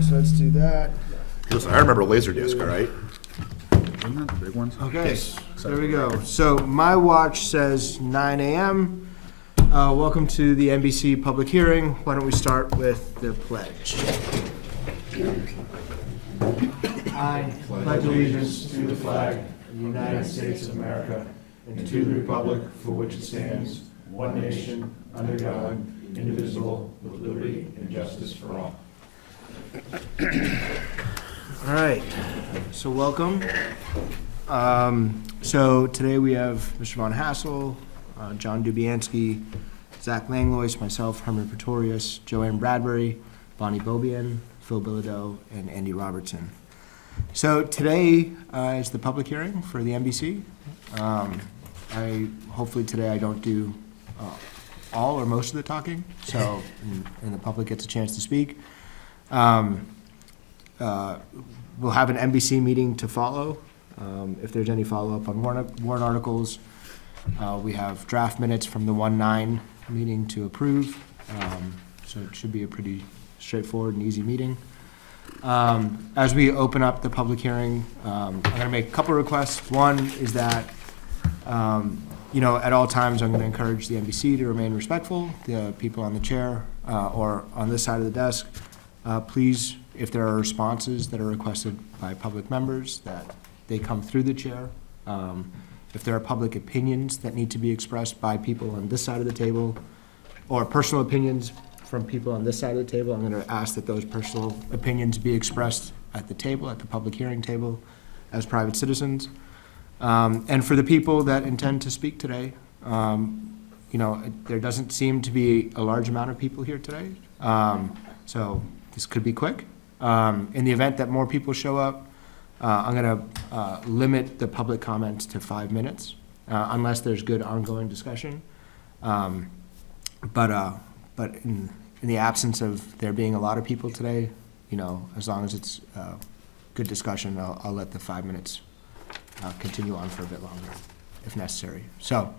so let's do that. Listen, I remember Laserdisc, all right? Isn't that the big ones? Okay, Yes. there we go. So my watch says 9 a.m. Welcome to the MBC Public Hearing. Why don't we start with the pledge? I pledge allegiance to the flag of the United States of America and to the republic for which it stands, one nation, under God, indivisible, with liberty and justice for all. All right, so welcome. So today we have Mr. Von Hassel, John Dubiansky, Zach Langlois, myself, Herman Pretorius, Joanne Bradbury, Bonnie Bobian, Phil Bilodeau, and Andy Robertson. So today is the public hearing for the MBC. Hopefully today I don't do all or most of the talking, so and the public gets a chance to speak. We'll have an MBC meeting to follow. If there's any follow-up on warrant articles, we have draft minutes from the 1/9 meeting to approve. So it should be a pretty straightforward and easy meeting. As we open up the public hearing, I'm going to make a couple requests. One is that, at all times, I'm going to encourage the MBC to remain respectful. The people on the chair or on this side of the desk, please, if there are responses that are requested by public members, that they come through the chair. If there are public opinions that need to be expressed by people on this side of the table, or personal opinions from people on this side of the table, I'm going to ask that those personal opinions be expressed at the table, at the public hearing table, as private citizens. And for the people that intend to speak today, there doesn't seem to be a large amount of people here today, so this could be quick. In the event that more people show up, I'm going to limit the public comments to 5 minutes, unless there's good ongoing discussion. But in the absence of there being a lot of people today, as long as it's good discussion, I'll let the 5 minutes continue on for a bit longer, if necessary. So,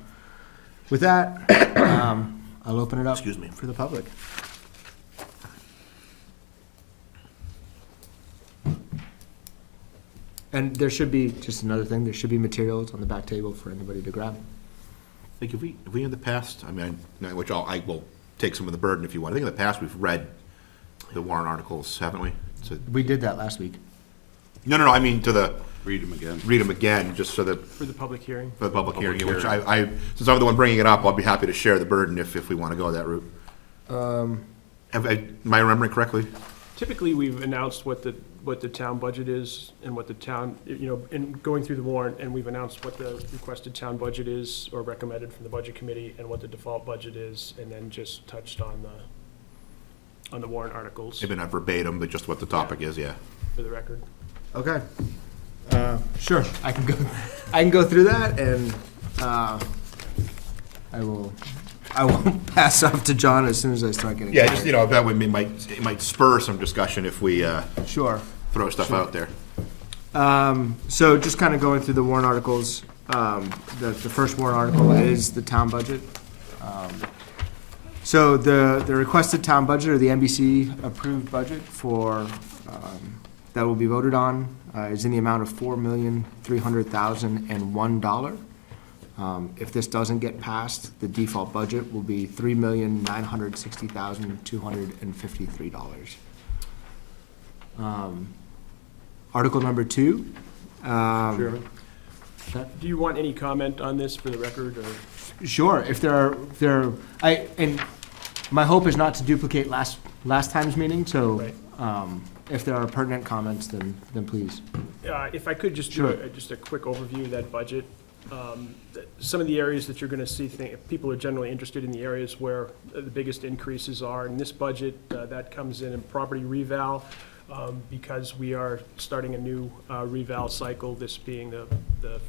with that, I'll open it up for the public. And there should be, just another thing, there should be materials on the back table for anybody to grab. I think if we in the past, which I will take some of the burden if you want. I think in the past we've read the warrant articles, haven't we? So, We did that last week. no, I mean Read them again. read them again, just so that, For the public hearing? for the public hearing, which I, since I'm the one bringing it up, I'll be happy to share the burden if we want to go that route. Am I remembering correctly? Typically, we've announced what the town budget is and what the town, in going through the warrant, and we've announced what the requested town budget is or recommended from the budget committee and what the default budget is, and then just touched on the warrant articles Maybe not verbatim, but just what the topic is, yeah. for the record. Okay. Sure, I can go through that, and I will pass off to John as soon as I start getting. Yeah, just, that way it might spur some discussion if we Sure. throw stuff out there. So just kind of going through the warrant articles, the first warrant article is the town budget. So the requested town budget, or the MBC approved budget for, that will be voted on, is in the amount of $4,300,001. If this doesn't get passed, the default budget will be $3,960,253. Article number 2. Do you want any comment on this for the record, or? Sure. If there are, and my hope is not to duplicate last time's meeting. So, Right. If there are pertinent comments, then please. If I could just Sure. do just a quick overview of that budget. Some of the areas that you're going to see, people are generally interested in the areas where the biggest increases are. In this budget, that comes in property reval, because we are starting a new reval cycle, this being the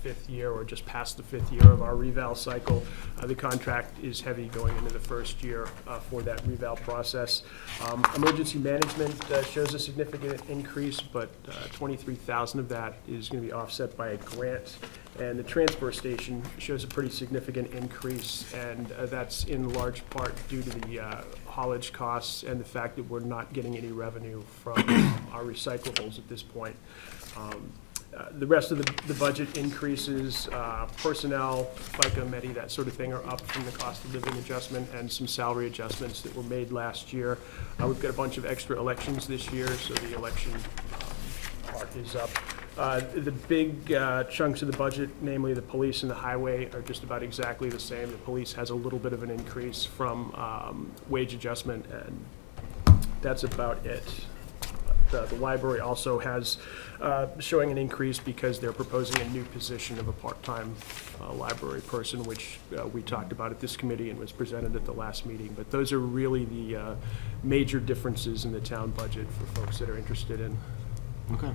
5th year or just past the 5th year of our reval cycle. The contract is heavy going into the first year for that reval process. Emergency management shows a significant increase, but 23,000 of that is going to be offset by a grant. And the transfer station shows a pretty significant increase, and that's in large part due to the haulage costs and the fact that we're not getting any revenue from our recyclables at this point. The rest of the budget increases, personnel, FICA, MEDI, that sort of thing are up from the cost of living adjustment and some salary adjustments that were made last year. We've got a bunch of extra elections this year, so the election part is up. The big chunks of the budget, namely the police and the highway, are just about exactly the same. The police has a little bit of an increase from wage adjustment, and that's about it. The library also has showing an increase because they're proposing a new position of a part-time library person, which we talked about at this committee and was presented at the last meeting. But those are really the major differences in the town budget for folks that are interested in Okay,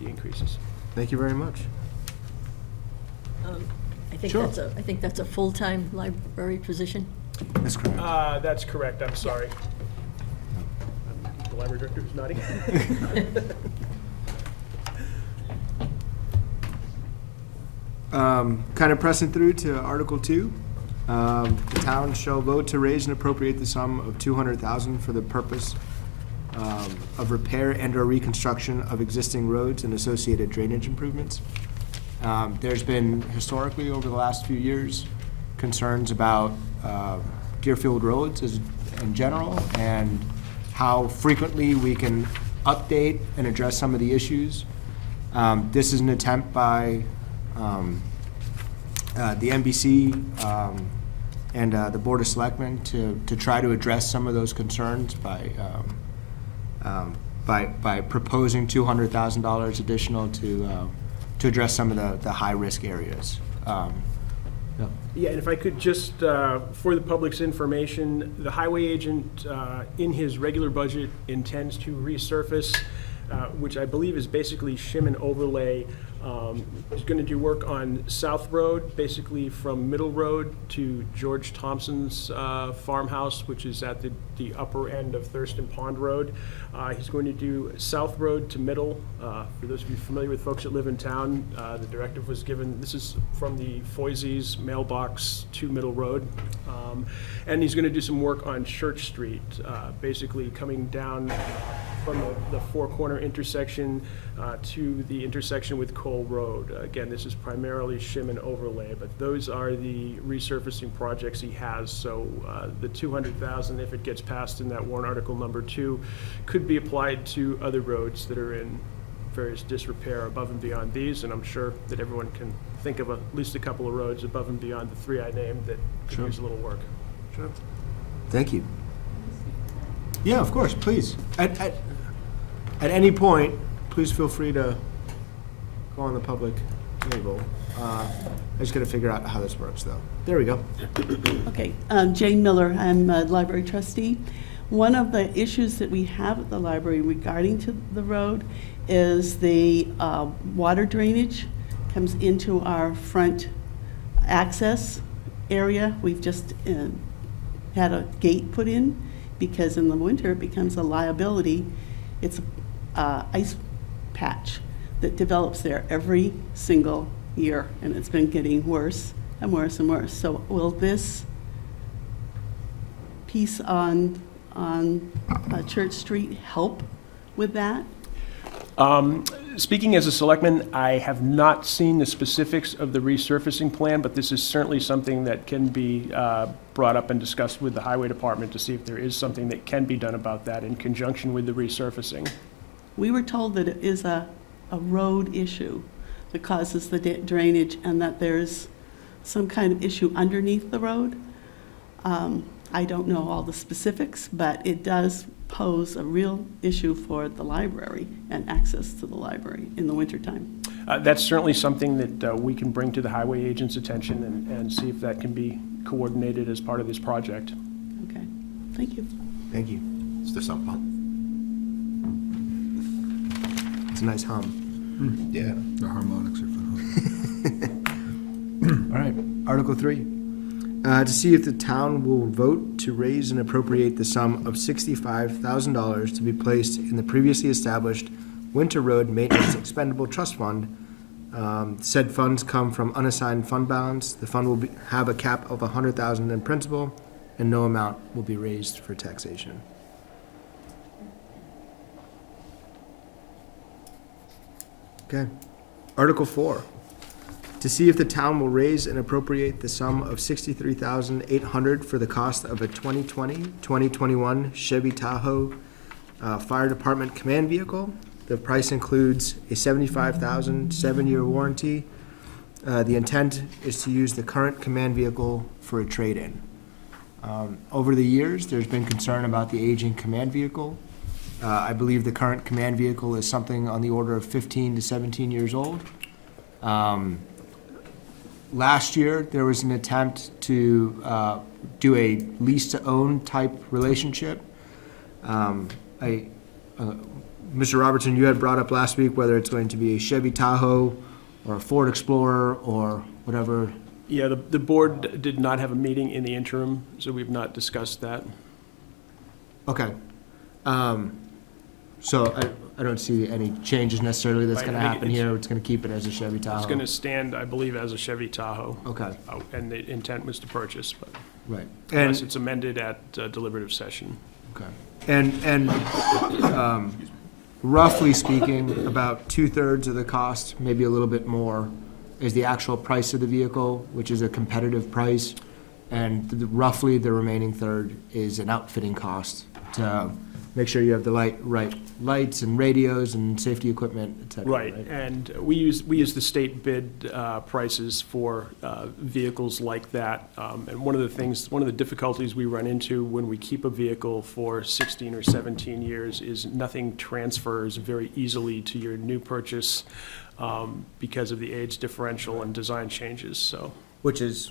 the increases. thank you very much. I think Sure. I think that's a full-time library position. That's correct. That's correct, I'm sorry. The library director is nodding. Kind of pressing through to Article 2. The town shall vote to raise and appropriate the sum of $200,000 for the purpose of repair and/or reconstruction of existing roads and associated drainage improvements. There's been historically, over the last few years, concerns about Deerfield roads in general, and how frequently we can update and address some of the issues. This is an attempt by the MBC and the Board of Selectmen to try to address some of those concerns by proposing $200,000 additional to address some of the high-risk areas. Yeah, and if I could just, for the public's information, the highway agent, in his regular budget, intends to resurface, which I believe is basically shim and overlay. He's gonna do work on South Road, basically from Middle Road to George Thompson's farmhouse, which is at the upper end of Thurston Pond Road. He's going to do South Road to Middle. For those of you familiar with folks that live in town, the directive was given, this is from the Foise's mailbox to Middle Road. And he's gonna do some work on Church Street, basically coming down from the four-corner intersection to the intersection with Cole Road. Again, this is primarily shim and overlay, but those are the resurfacing projects he has. So the $200,000, if it gets passed in that warrant article number 2, could be applied to other roads that are in various disrepair above and beyond these, and I'm sure that everyone can think of at least a couple of roads above and beyond the 3 I named that could Sure. use a little work. Sure. Thank you. Yeah, of course, please. At any point, please feel free to go on the public table. I just gotta figure out how this works, though. There we go. Okay, Jane Miller, I'm a library trustee. One of the issues that we have at the library regarding to the road is the water drainage comes into our front access area. We've just had a gate put in because in the winter it becomes a liability. It's a ice patch that develops there every single year, and it's been getting worse and worse and worse. So will this piece on Church Street help with that? Speaking as a selectman, I have not seen the specifics of the resurfacing plan, but this is certainly something that can be brought up and discussed with the highway department to see if there is something that can be done about that in conjunction with the resurfacing. We were told that it is a road issue that causes the drainage and that there's some kind of issue underneath the road. I don't know all the specifics, but it does pose a real issue for the library and access to the library in the wintertime. That's certainly something that we can bring to the highway agent's attention and see if that can be coordinated as part of this project. Okay, thank you. Thank you. It's the sump pump. It's a nice hum. Yeah. The harmonics are fun. All right, Article 3. To see if the town will vote to raise and appropriate the sum of $65,000 to be placed in the previously established Winter Road Maintenance Expendable Trust Fund. Said funds come from unassigned fund balance. The fund will have a cap of $100,000 in principal and no amount will be raised for taxation. Okay. Article 4, to see if the town will raise and appropriate the sum of $63,800 for the cost of a 2020-2021 Chevy Tahoe Fire Department Command Vehicle. The price includes a $75,000 7-year warranty. The intent is to use the current command vehicle for a trade-in. Over the years, there's been concern about the aging command vehicle. I believe the current command vehicle is something on the order of 15 to 17 years old. Last year, there was an attempt to do a lease-to-own type relationship. Mr. Robertson, you had brought up last week whether it's going to be a Chevy Tahoe or a Ford Explorer or whatever. Yeah, the board did not have a meeting in the interim, so we've not discussed that. Okay. So I don't see any changes necessarily that's Right, gonna I think happen here. It's gonna keep it as a Chevy Tahoe. It's going to stand, I believe, as a Chevy Tahoe, Okay, and the intent was to purchase, but right. unless And, it's amended at deliberative session. okay. And roughly speaking, about 2/3 of the cost, maybe a little bit more, is the actual price of the vehicle, which is a competitive price. And roughly the remaining third is an outfitting cost to make sure you have the right lights and radios and safety equipment, et cetera. Right, and we use the state bid prices for vehicles like that. And one of the difficulties we run into when we keep a vehicle for 16 or 17 years is nothing transfers very easily to your new purchase because of the age differential and design changes, so. Which has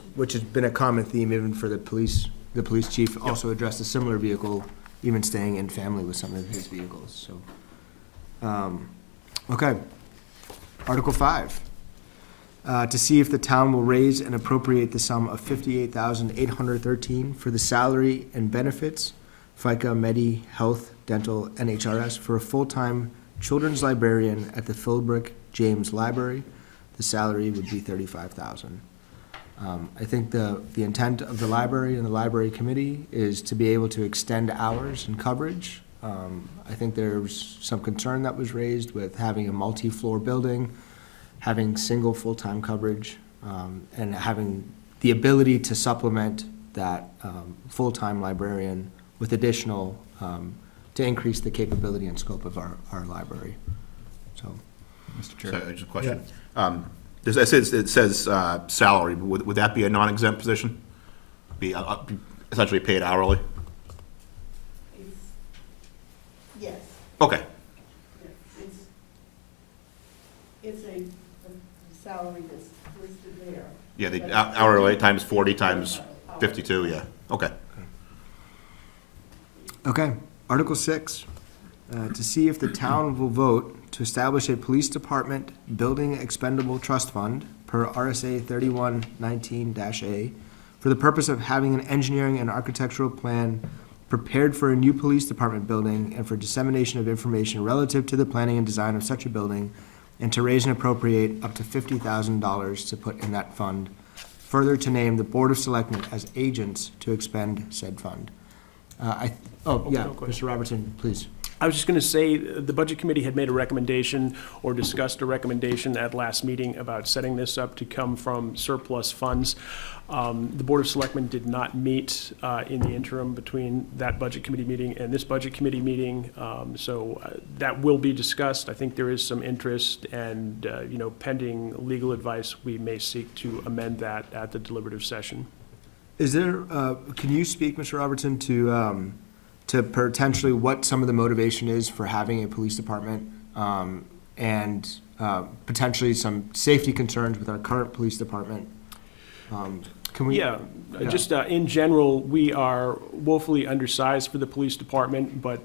been a common theme even for the police. The police chief also addressed a similar vehicle, even staying in family with some of his vehicles, so. Okay. Article 5, to see if the town will raise and appropriate the sum of $58,813 for the salary and benefits, FICA, Medi, Health, Dental, NHRS, for a full-time children's librarian at the Philbrick James Library. The salary would be $35,000. I think the intent of the library and the library committee is to be able to extend hours and coverage. I think there's some concern that was raised with having a multi-floor building, having single full-time coverage, and having the ability to supplement that full-time librarian with additional, to increase the capability and scope of our library. So, Mr. Chair. So, just a question. It says salary, would that be a non-exempt position? Be essentially paid hourly? Yes, Okay, it's a salary that's listed there. yeah, the hourly times 40 times 52, yeah, okay. okay. Article 6, to see if the town will vote to establish a police department building expendable trust fund per RSA 3119-A for the purpose of having an engineering and architectural plan prepared for a new police department building and for dissemination of information relative to the planning and design of such a building, and to raise and appropriate up to $50,000 to put in that fund. Further, to name the Board of Selectmen as agents to expend said fund. Yeah, no question. Mr. Robertson, please. I was just going to say, the Budget Committee had made a recommendation or discussed a recommendation at last meeting about setting this up to come from surplus funds. The Board of Selectmen did not meet in the interim between that Budget Committee meeting and this Budget Committee meeting, so that will be discussed. I think there is some interest, and, pending legal advice, we may seek to amend that at the deliberative session. Is there, can you speak, Mr. Robertson, to potentially what some of the motivation is for having a police department, and potentially some safety concerns with our current police department? Can we? Yeah, just in general, we are woefully undersized for the police department, but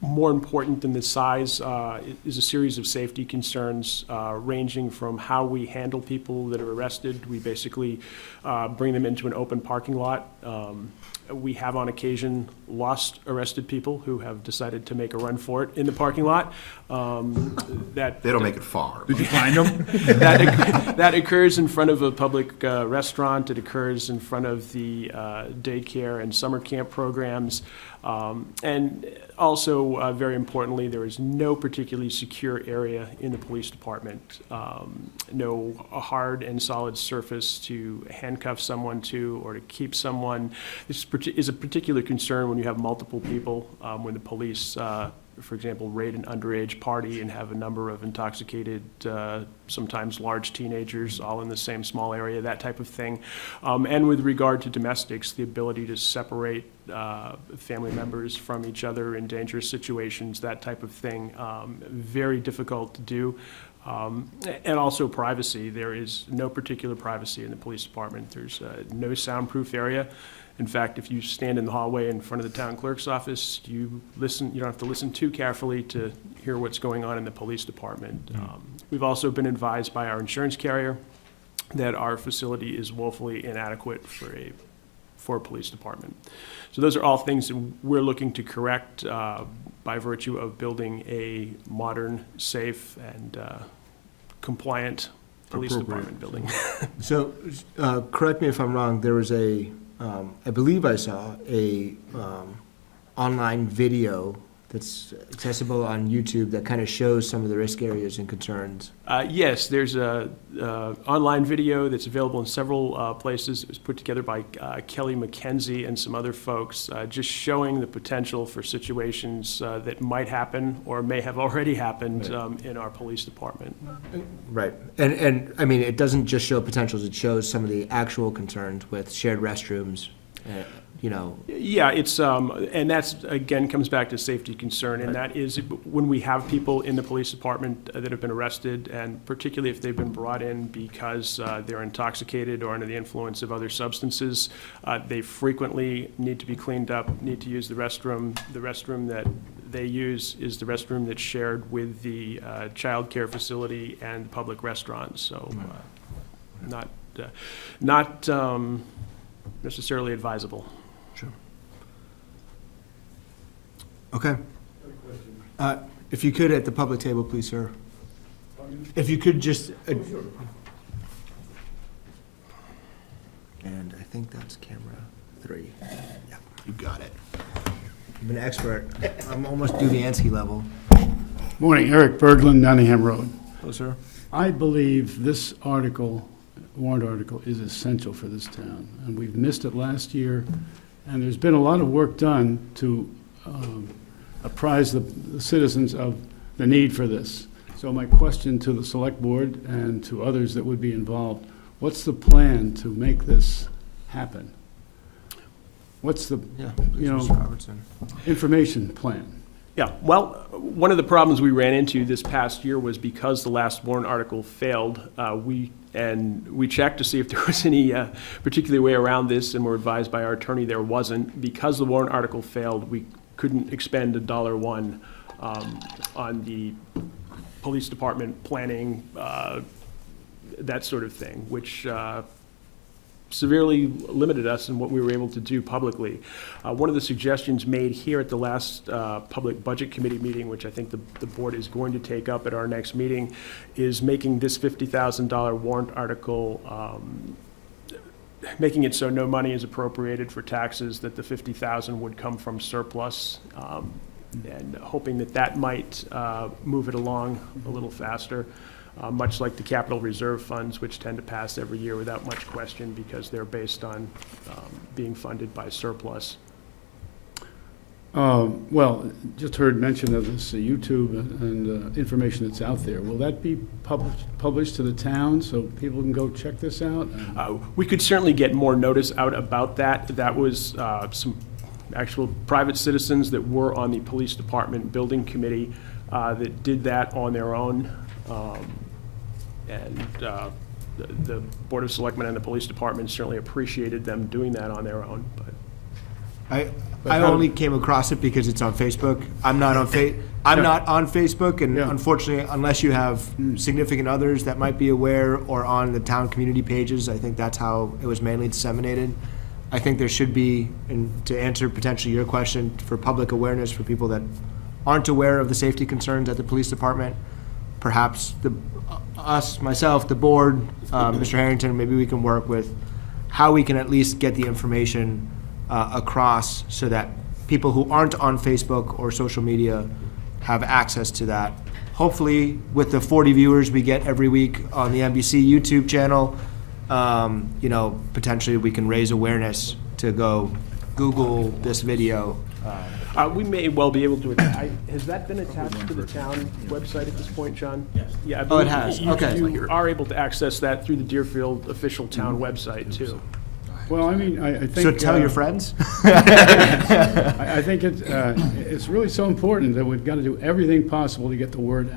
more important than the size is a series of safety concerns ranging from how we handle people that are arrested. We basically bring them into an open parking lot. We have on occasion lost arrested people who have decided to make a run for it in the parking lot. That They don't make it far. Did you find them? that occurs in front of a public restaurant. It occurs in front of the daycare and summer camp programs. And also, very importantly, there is no particularly secure area in the police department. No hard and solid surface to handcuff someone to or to keep someone. This is a particular concern when you have multiple people, when the police, for example, raid an underage party and have a number of intoxicated, sometimes large teenagers all in the same small area, that type of thing. And with regard to domestics, the ability to separate family members from each other in dangerous situations, that type of thing, very difficult to do. And also privacy. There is no particular privacy in the police department. There's no soundproof area. In fact, if you stand in the hallway in front of the town clerk's office, you don't have to listen too carefully to hear what's going on in the police department. We've also been advised by our insurance carrier that our facility is woefully inadequate for a police department. So those are all things that we're looking to correct by virtue of building a modern, safe, and compliant police department building. So, correct me if I'm wrong, there was I believe I saw a online video that's accessible on YouTube that kind of shows some of the risk areas and concerns. Yes, there's a online video that's available in several places. It was put together by Kelly McKenzie and some other folks, just showing the potential for situations that might happen or may have already happened in our police department. Right, and I mean, it doesn't just show potentials, it shows some of the actual concerns with shared restrooms, you know. Yeah, it's, and that's, again, comes back to safety concern, and that is when we have people in the police department that have been arrested, and particularly if they've been brought in because they're intoxicated or under the influence of other substances, they frequently need to be cleaned up, need to use the restroom. The restroom that they use is the restroom that's shared with the child care facility and public restaurants, so not necessarily advisable. Sure. Okay. If you could, at the public table, please, sir. If you could just. And I think that's camera 3. Yeah. You got it. I'm an expert. I'm almost Dubiansky level. Morning, Eric Berglund, Nottingham Road. Hello, sir. I believe this article, warrant article, is essential for this town. And we've missed it last year, and there's been a lot of work done to apprise the citizens of the need for this. So my question to the select board and to others that would be involved, what's the plan to make this happen? What's the, Yeah, you know, Mr. Robertson. information plan? Yeah, well, one of the problems we ran into this past year was because the last warrant article failed, we checked to see if there was any particular way around this, and were advised by our attorney there wasn't. Because the warrant article failed, we couldn't expend $1 on the police department planning, that sort of thing, which severely limited us in what we were able to do publicly. One of the suggestions made here at the last Public Budget Committee meeting, which I think the board is going to take up at our next meeting, is making this $50,000 warrant article, making it so no money is appropriated for taxes, that the $50,000 would come from surplus, and hoping that that might move it along a little faster. Much like the capital reserve funds, which tend to pass every year without much question because they're based on being funded by surplus. Well, just heard mention of this YouTube and information that's out there. Will that be published to the town so people can go check this out? We could certainly get more notice out about that. That was some actual private citizens that were on the police department building committee that did that on their own. And the Board of Selectmen and the police department certainly appreciated them doing that on their own, but. I only came across it because it's on Facebook. I'm not on Facebook, and Yeah. unfortunately, unless you have significant others that might be aware or on the town community pages, I think that's how it was mainly disseminated. I think there should be, and to answer potentially your question, for public awareness, for people that aren't aware of the safety concerns at the police department, perhaps myself, the board, Mr. Harrington, maybe we can work with how we can at least get the information across so that people who aren't on Facebook or social media have access to that. Hopefully, with the 40 viewers we get every week on the MBC YouTube channel, potentially we can raise awareness to go Google this video. We may well be able to, has that been attached to the town website at this point, John? Yes. Yeah, I Oh, it believe has. you- Okay. You are able to access that through the Deerfield official town website, too. Well, I mean, I think. So tell your friends. I think it's really so important that we've got to do everything possible to get the word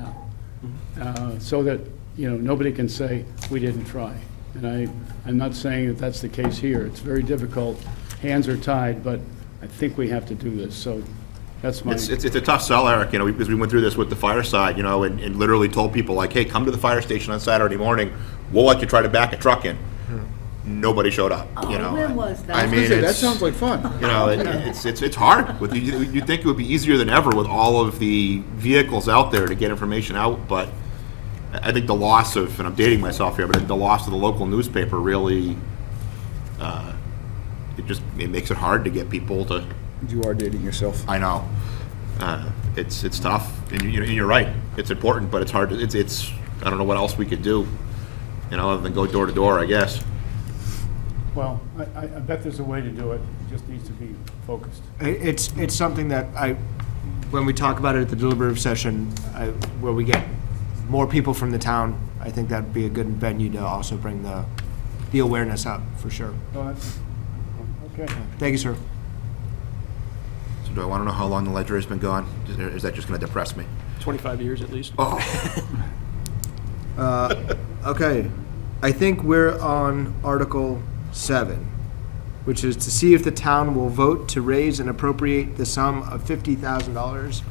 out, so that, nobody can say, we didn't try. And I'm not saying that that's the case here. It's very difficult. Hands are tied, but I think we have to do this, so that's my. It's a tough sell, Eric, because we went through this with the fire side, and literally told people like, hey, come to the fire station on Saturday morning, we'll let you try to back a truck in. Nobody showed up, Where was that? I mean, That it's, sounds like fun. it's hard. You'd think it would be easier than ever with all of the vehicles out there to get information out, but I think the loss of, and I'm dating myself here, but I think the loss of the local newspaper really, it makes it hard to get people to. You are dating yourself. I know. It's tough, and you're right. It's important, but it's hard. It's I don't know what else we could do, other than go door to door, I guess. Well, I bet there's a way to do it. It just needs to be focused. It's something that when we talk about it at the deliberative session, where we get more people from the town, I think that'd be a good venue to also bring the awareness up, for sure. Okay. Thank you, sir. So do I want to know how long the ledger has been gone? Is that just going to depress me? 25 years at least. Oh, Okay, I think we're on Article 7, which is to see if the town will vote to raise and appropriate the sum of $50,000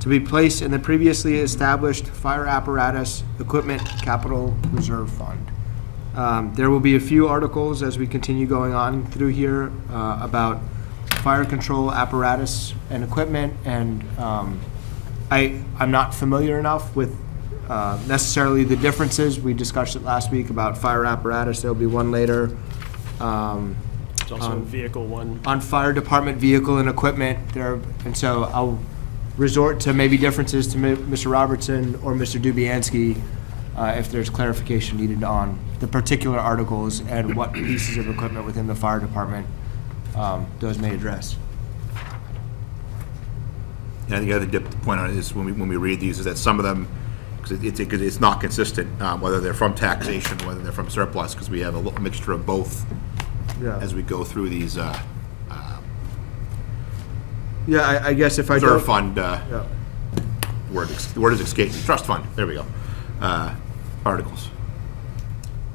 to be placed in the previously established fire apparatus equipment capital reserve fund. There will be a few articles as we continue going on through here about fire control apparatus and equipment, and I'm not familiar enough with necessarily the differences. We discussed it last week about fire apparatus. There'll be one later. It's also in vehicle one. On fire department vehicle and equipment there, and so I'll resort to maybe differences to Mr. Robertson or Mr. Dubianski if there's clarification needed on the particular articles and what pieces of equipment within the fire department those may address. and I think the other point on it is when we read these is that some of them, because it's not consistent, whether they're from taxation, whether they're from surplus, because we have a little mixture of both Yeah. as we go through these Yeah, I guess if I reserve don't. fund, Yeah. the word is escaping, trust fund, there we go, articles.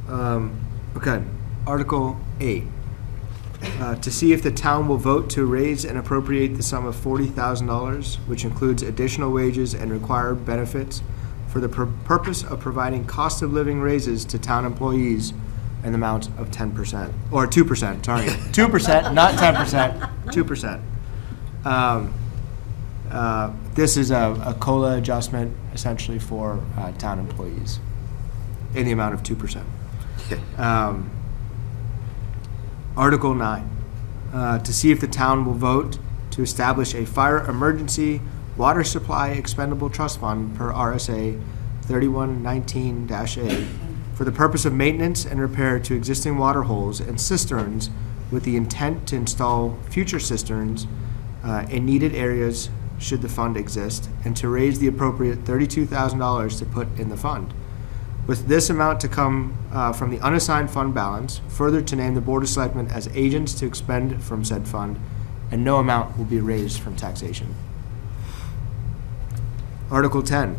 Okay, Article 8. To see if the town will vote to raise and appropriate the sum of $40,000, which includes additional wages and required benefits for the purpose of providing cost of living raises to town employees in the amount of 10%, or 2%, sorry. 2%, not 10%, 2%. This is a COLA adjustment essentially for town employees in the amount of 2%. Article 9, to see if the town will vote to establish a fire emergency water supply expendable trust fund per RSA 3119-A for the purpose of maintenance and repair to existing water holes and cisterns with the intent to install future cisterns in needed areas should the fund exist, and to raise the appropriate $32,000 to put in the fund, with this amount to come from the unassigned fund balance, further to name the Board of Selectmen as agents to expend from said fund, and no amount will be raised from taxation. Article 10,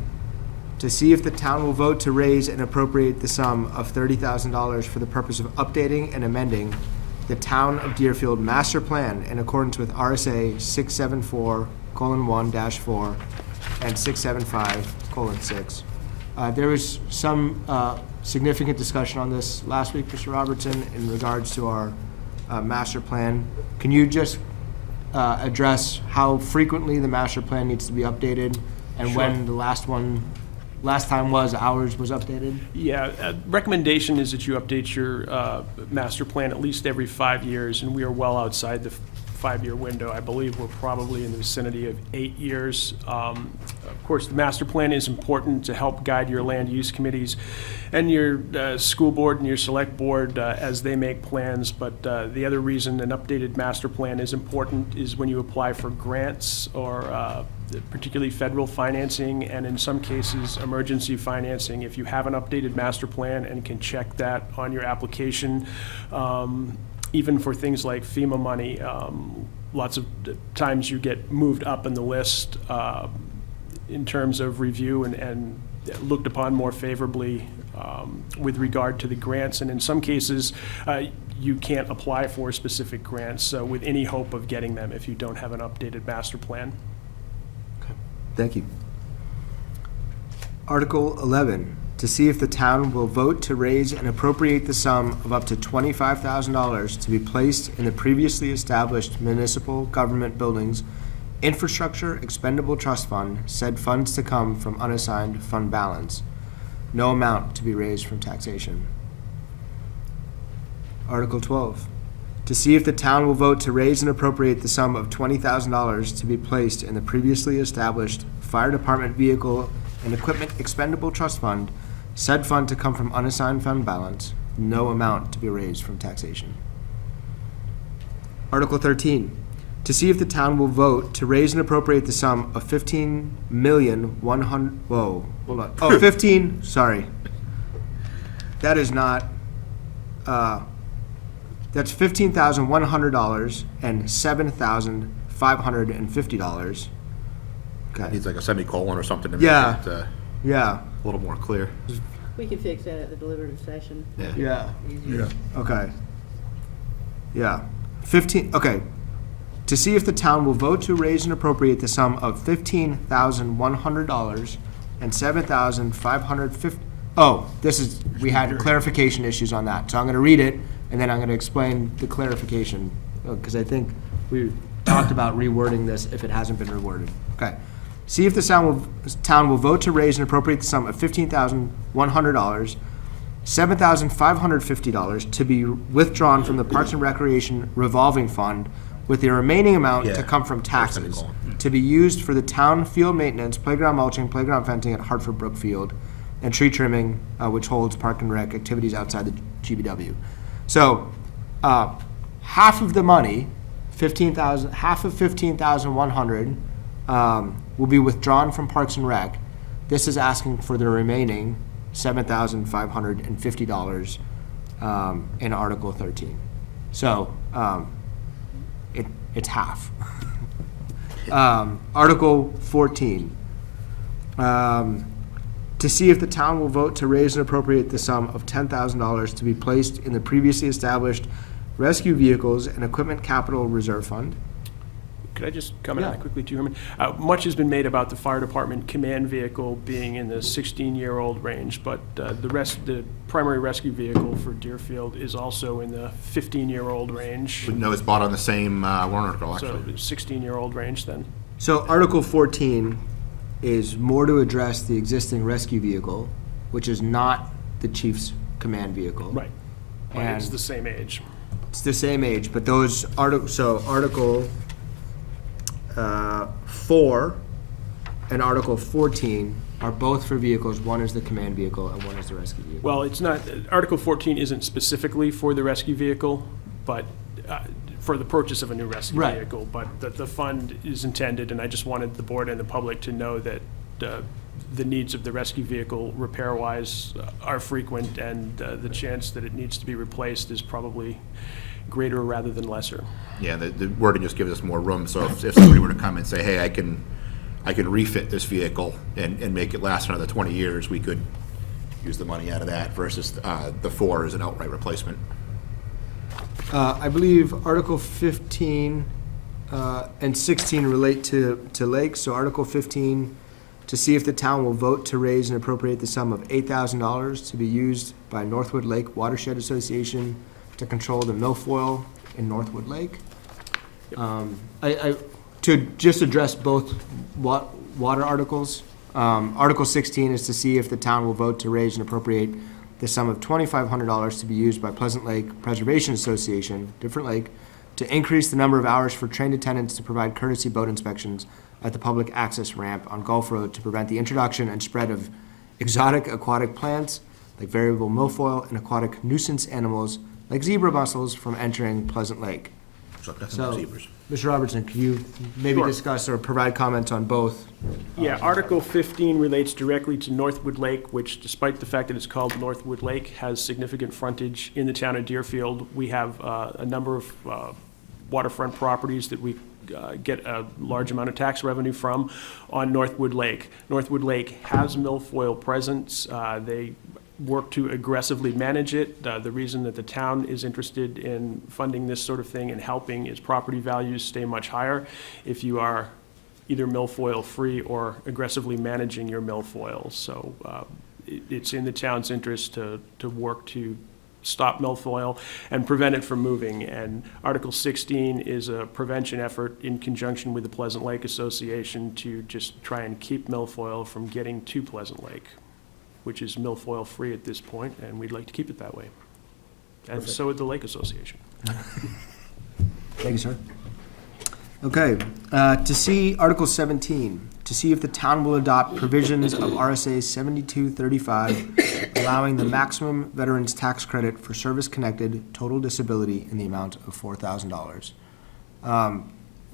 to see if the town will vote to raise and appropriate the sum of $30,000 for the purpose of updating and amending the Town of Deerfield Master Plan in accordance with RSA 674:1-4 and 675:6. There was some significant discussion on this last week, Mr. Robertson, in regards to our master plan. Can you just address how frequently the master plan needs to be updated and when the last time ours was updated? Yeah, recommendation is that you update your master plan at least every 5 years, and we are well outside the 5-year window. I believe we're probably in the vicinity of 8 years. Of course, the master plan is important to help guide your land use committees and your school board and your select board as they make plans. But the other reason an updated master plan is important is when you apply for grants or particularly federal financing, and in some cases, emergency financing. If you have an updated master plan and can check that on your application, even for things like FEMA money, lots of times you get moved up in the list in terms of review and looked upon more favorably with regard to the grants. And in some cases, you can't apply for specific grants with any hope of getting them if you don't have an updated master plan. Thank you. Article 11, to see if the town will vote to raise and appropriate the sum of up to $25,000 to be placed in the previously established municipal government buildings infrastructure expendable trust fund, said funds to come from unassigned fund balance. No amount to be raised from taxation. Article 12, to see if the town will vote to raise and appropriate the sum of $20,000 to be placed in the previously established fire department vehicle and equipment expendable trust fund, said fund to come from unassigned fund balance, no amount to be raised from taxation. Article 13, to see if the town will vote to raise and appropriate the sum of 15, sorry. That is not, that's $15,100 and $7,550. Okay. Needs like a semicolon or something to make Yeah. it Yeah, a little more clear. We can fix that at the deliberative session. yeah, Yeah. okay. Yeah, 15, okay. To see if the town will vote to raise and appropriate the sum of $15,100 and $7,550. Oh, this is, we had clarification issues on that, so I'm gonna read it, and then I'm gonna explain the clarification, because I think we talked about rewording this if it hasn't been reworded. Okay. See if the town will vote to raise and appropriate the sum of $15,100, $7,550 to be withdrawn from the Parks and Recreation revolving fund, with the remaining amount to Yeah. come from taxes, Semicolon. to be used for the town field maintenance, playground mulching, playground fencing at Hartford Brookfield, and tree trimming, which holds Park and Rec activities outside the GBW. So, half of the money, half of 15,100, will be withdrawn from Parks and Rec. This is asking for the remaining $7,550 in Article 13. So, it's half. Article 14. To see if the town will vote to raise and appropriate the sum of $10,000 to be placed in the previously established rescue vehicles and equipment capital reserve fund. Could I just comment on Yeah. that quickly too, Herman? Much has been made about the fire department command vehicle being in the 16-year-old range, but the primary rescue vehicle for Deerfield is also in the 15-year-old range. No, it's bought on the same warrant article, So actually. 16-year-old range then. So Article 14 is more to address the existing rescue vehicle, which is not the chief's command vehicle. Right. But it's And- the same age. It's the same age, but those Article 4 and Article 14 are both for vehicles. One is the command vehicle and one is the rescue vehicle. Well, it's not, Article 14 isn't specifically for the rescue vehicle, but for the purchase of a new rescue Right. vehicle. But the fund is intended, and I just wanted the board and the public to know that the needs of the rescue vehicle repair-wise are frequent, and the chance that it needs to be replaced is probably greater rather than lesser. Yeah, the wording just gives us more room, so if somebody were to come and say, hey, I can refit this vehicle and make it last another 20 years, we could use the money out of that versus the 4 is an outright replacement. I believe Article 15 and 16 relate to lakes. So Article 15, to see if the town will vote to raise and appropriate the sum of $8,000 to be used by Northwood Lake Watershed Association to control the milfoil in Northwood Lake. To just address both water articles, Article 16 is to see if the town will vote to raise and appropriate the sum of $2,500 to be used by Pleasant Lake Preservation Association, different lake, to increase the number of hours for trained attendants to provide courtesy boat inspections at the public access ramp on Gulf Road to prevent the introduction and spread of exotic aquatic plants like variable milfoil and aquatic nuisance animals like zebra mussels from entering Pleasant Lake. So that's So, not zebras. Mr. Robertson, could you maybe Sure. discuss or provide comments on both? Yeah, Article 15 relates directly to Northwood Lake, which despite the fact that it's called Northwood Lake, has significant frontage in the town of Deerfield. We have a number of waterfront properties that we get a large amount of tax revenue from on Northwood Lake. Northwood Lake has milfoil presence. They work to aggressively manage it. The reason that the town is interested in funding this sort of thing and helping is property values stay much higher if you are either milfoil free or aggressively managing your milfoil. So it's in the town's interest to work to stop milfoil and prevent it from moving. And Article 16 is a prevention effort in conjunction with the Pleasant Lake Association to just try and keep milfoil from getting to Pleasant Lake, which is milfoil free at this point, and we'd like to keep it that way. And so would the Lake Association. Thank you, sir. Okay, to see Article 17, to see if the town will adopt provisions of RSA 7235, allowing the maximum veterans tax credit for service-connected total disability in the amount of $4,000.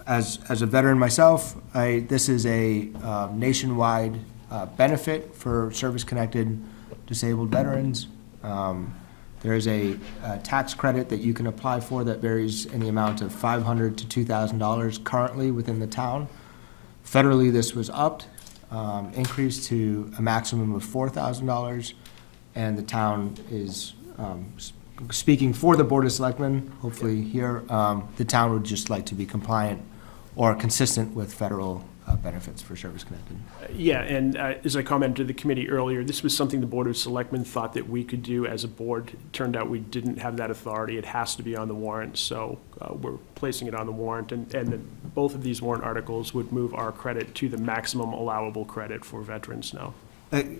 As a veteran myself, this is a nationwide benefit for service-connected disabled veterans. There is a tax credit that you can apply for that varies in the amount of $500 to $2,000 currently within the town. Federally, this was upped, increased to a maximum of $4,000, and the town is, speaking for the Board of Selectmen, hopefully here, the town would just like to be compliant or consistent with federal benefits for service-connected. Yeah, and as I commented to the committee earlier, this was something the Board of Selectmen thought that we could do as a board. It turned out we didn't have that authority. It has to be on the warrant, so we're placing it on the warrant. And both of these warrant articles would move our credit to the maximum allowable credit for veterans now.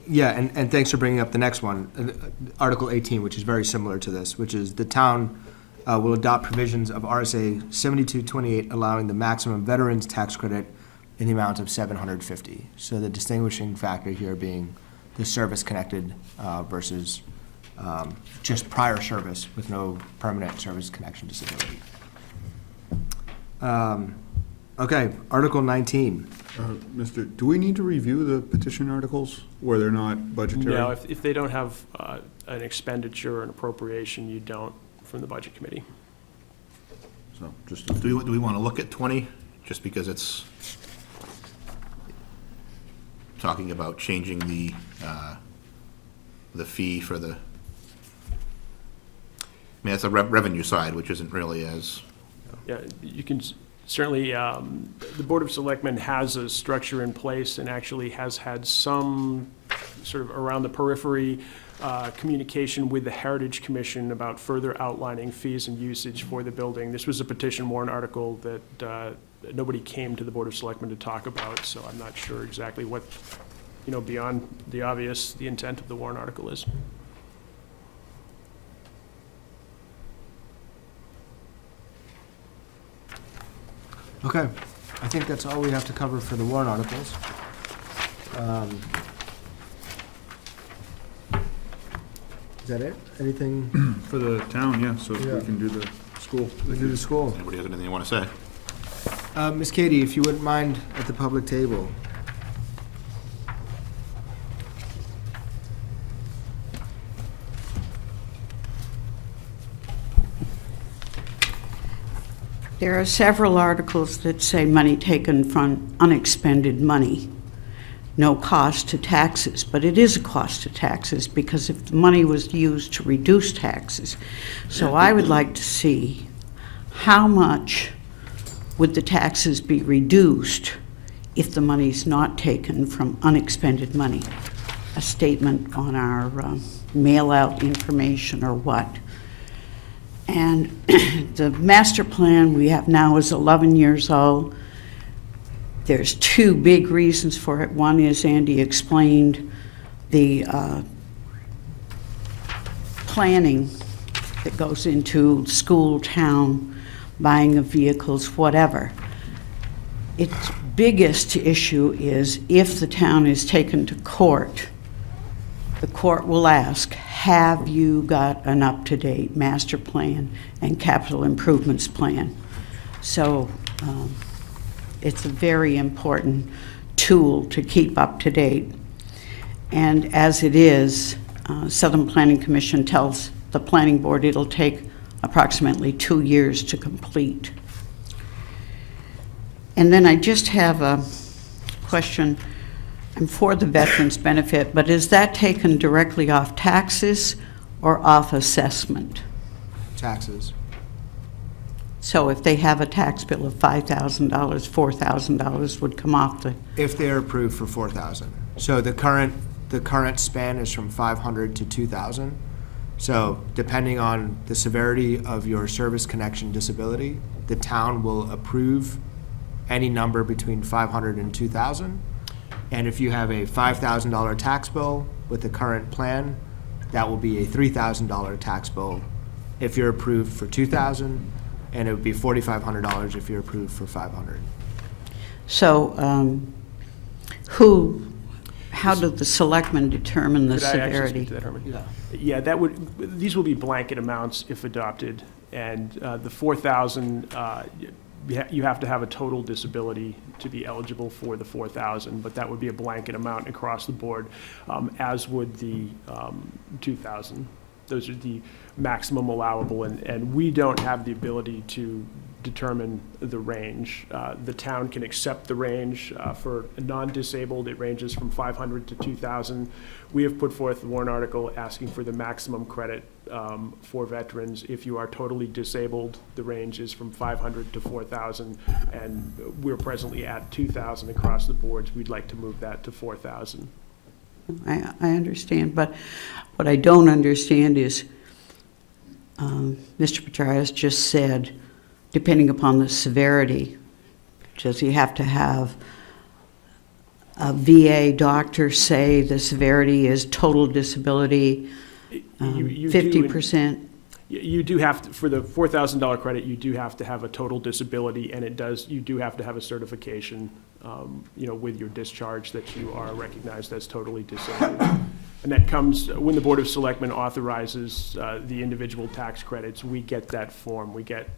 Yeah, and thanks for bringing up the next one, Article 18, which is very similar to this, which is the town will adopt provisions of RSA 7228 allowing the maximum veterans tax credit in the amount of $750. So the distinguishing factor here being the service-connected versus just prior service with no permanent service connection disability. Okay, Article 19. Do we need to review the petition articles where they're not budgetary? No, if they don't have an expenditure or an appropriation, you don't from the Budget Committee. So just, Do we want to look at 20, just because it's talking about changing the fee for the, I mean, that's a revenue side, which isn't really as, Yeah, you can certainly, the Board of Selectmen has a structure in place and actually has had some sort of around the periphery communication with the Heritage Commission about further outlining fees and usage for the building. This was a petition warrant article that nobody came to the Board of Selectmen to talk about, so I'm not sure exactly what, beyond the obvious, the intent of the warrant article is. Okay, I think that's all we have to cover for the warrant articles. Is that it? Anything for the town, yeah, so Yeah. we can do the school. to do the school? anybody has anything you want to say? Ms. Katie, if you wouldn't mind at the public table. There are several articles that say money taken from unexpended money, no cost to taxes, but it is a cost to taxes because if the money was used to reduce taxes. So I would like to see how much would the taxes be reduced if the money's not taken from unexpended money? A statement on our mail-out information or what? And the master plan we have now is 11 years old. There's two big reasons for it. One is Andy explained the planning that goes into school, town, buying of vehicles, whatever. Its biggest issue is if the town is taken to court, the court will ask, have you got an up-to-date master plan and capital improvements plan? So it's a very important tool to keep up to date. And as it is, Southern Planning Commission tells the planning board it'll take approximately 2 years to complete. And then I just have a question. I'm for the veterans benefit, but is that taken directly off taxes or off assessment? Taxes. So if they have a tax bill of $5,000, $4,000 would come off the, If they're approved for 4,000. So the current span is from 500 to 2,000. So depending on the severity of your service connection disability, the town will approve any number between 500 and 2,000. And if you have a $5,000 tax bill with the current plan, that will be a $3,000 tax bill if you're approved for 2,000, and it would be $4,500 if you're approved for 500. so how do the selectmen determine the Could I actually severity? speak to that, Herman? Yeah, these will be blanket amounts if adopted, and the 4,000, you have to have a total disability to be eligible for the 4,000, but that would be a blanket amount across the board, as would the 2,000. Those are the maximum allowable, and we don't have the ability to determine the range. The town can accept the range. For a non-disabled, it ranges from 500 to 2,000. We have put forth the warrant article asking for the maximum credit for veterans. If you are totally disabled, the range is from 500 to 4,000, and we're presently at 2,000 across the boards. We'd like to move that to 4,000. I understand, but what I don't understand is, Mr. Petraeus just said, depending upon the severity, does he have to have a VA doctor say the severity is total disability, You 50%? You do have to, for the $4,000 credit, you do have to have a total disability, and you do have to have a certification, with your discharge that you are recognized as totally disabled. And that comes, when the Board of Selectmen authorizes the individual tax credits, we get that form. We get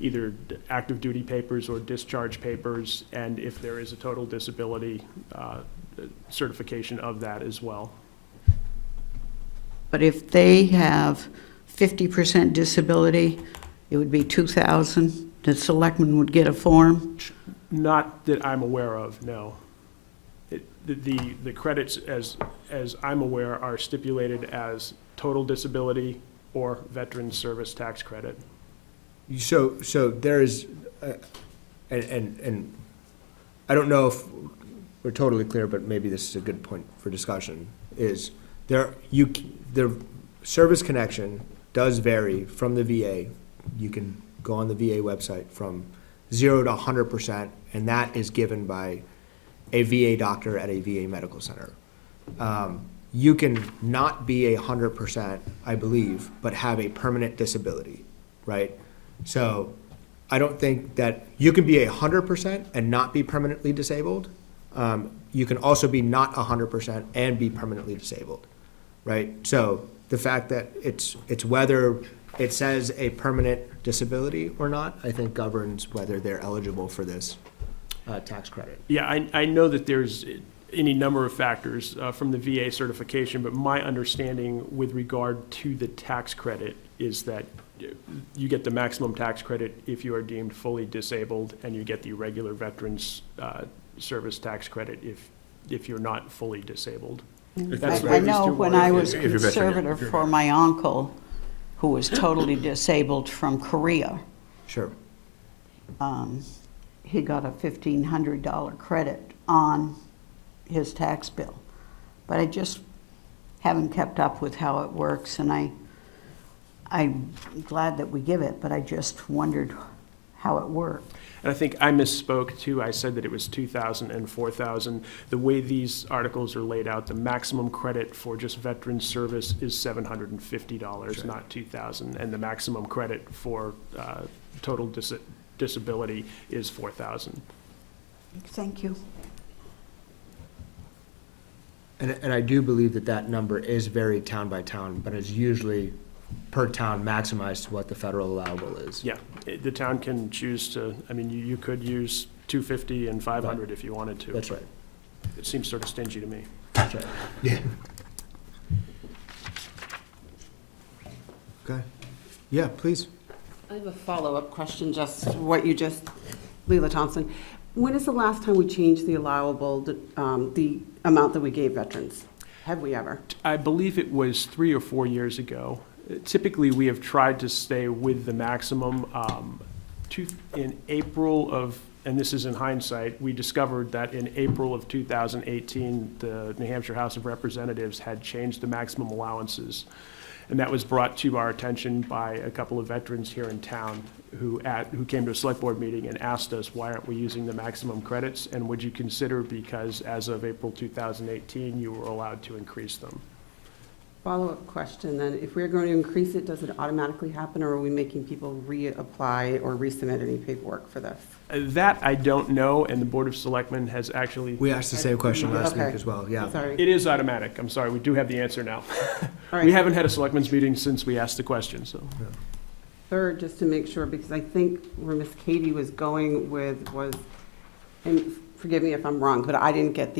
either active duty papers or discharge papers, and if there is a total disability, certification of that as well. But if they have 50% disability, it would be 2,000. The selectmen would get a form? Not that I'm aware of, no. The credits, as I'm aware, are stipulated as total disability or veteran service tax credit. So there is, and I don't know if we're totally clear, but maybe this is a good point for discussion, is the service connection does vary from the VA. You can go on the VA website from 0 to 100%, and that is given by a VA doctor at a VA medical center. You can not be 100%, I believe, but have a permanent disability, right? So I don't think that you can be 100% and not be permanently disabled. You can also be not 100% and be permanently disabled, right? So the fact that it's whether it says a permanent disability or not, I think governs whether they're eligible for this tax credit. Yeah, I know that there's any number of factors from the VA certification, but my understanding with regard to the tax credit is that you get the maximum tax credit if you are deemed fully disabled, and you get the regular veterans service tax credit if you're not fully disabled. That's the way I these know two when work. I was If you're veteran, yeah. conservator for my uncle, who was totally disabled from Korea, Sure. he got a $1,500 credit on his tax bill. But I just haven't kept up with how it works, and I I'm glad that we give it, but I just wondered how it worked. And I think I misspoke too. I said that it was 2,000 and 4,000. The way these articles are laid out, the maximum credit for just veteran service is $750, not 2,000. And the maximum credit for total disability is 4,000. Thank you. And I do believe that that number is varied town by town, but is usually per town maximized to what the federal allowable is. Yeah, the town can choose to, I mean, you could use 250 and 500 if you wanted to. That's right. It seems sort of stingy to me. That's right. Yeah. Okay. Yeah, please. I have a follow-up question, just what you just, Leila Thompson. When is the last time we changed the allowable, the amount that we gave veterans? Have we ever? I believe it was 3 or 4 years ago. Typically, we have tried to stay with the maximum. In April of, and this is in hindsight, we discovered that in April of 2018, the New Hampshire House of Representatives had changed the maximum allowances. And that was brought to our attention by a couple of veterans here in town who came to a select board meeting and asked us, why aren't we using the maximum credits? And would you consider, because as of April 2018, you were allowed to increase them? Follow-up question then, if we're going to increase it, does it automatically happen, or are we making people reapply or resubmit any paperwork for this? That I don't know, and the Board of Selectmen has actually, We asked the same question last week Okay. as well, yeah. Sorry. it is automatic. I'm sorry, we do have the answer now. All We right. haven't had a selectmen's meeting since we asked the question, so. Third, just to make sure, because I think where Miss Katie was going with was, and forgive me if I'm wrong, but I didn't have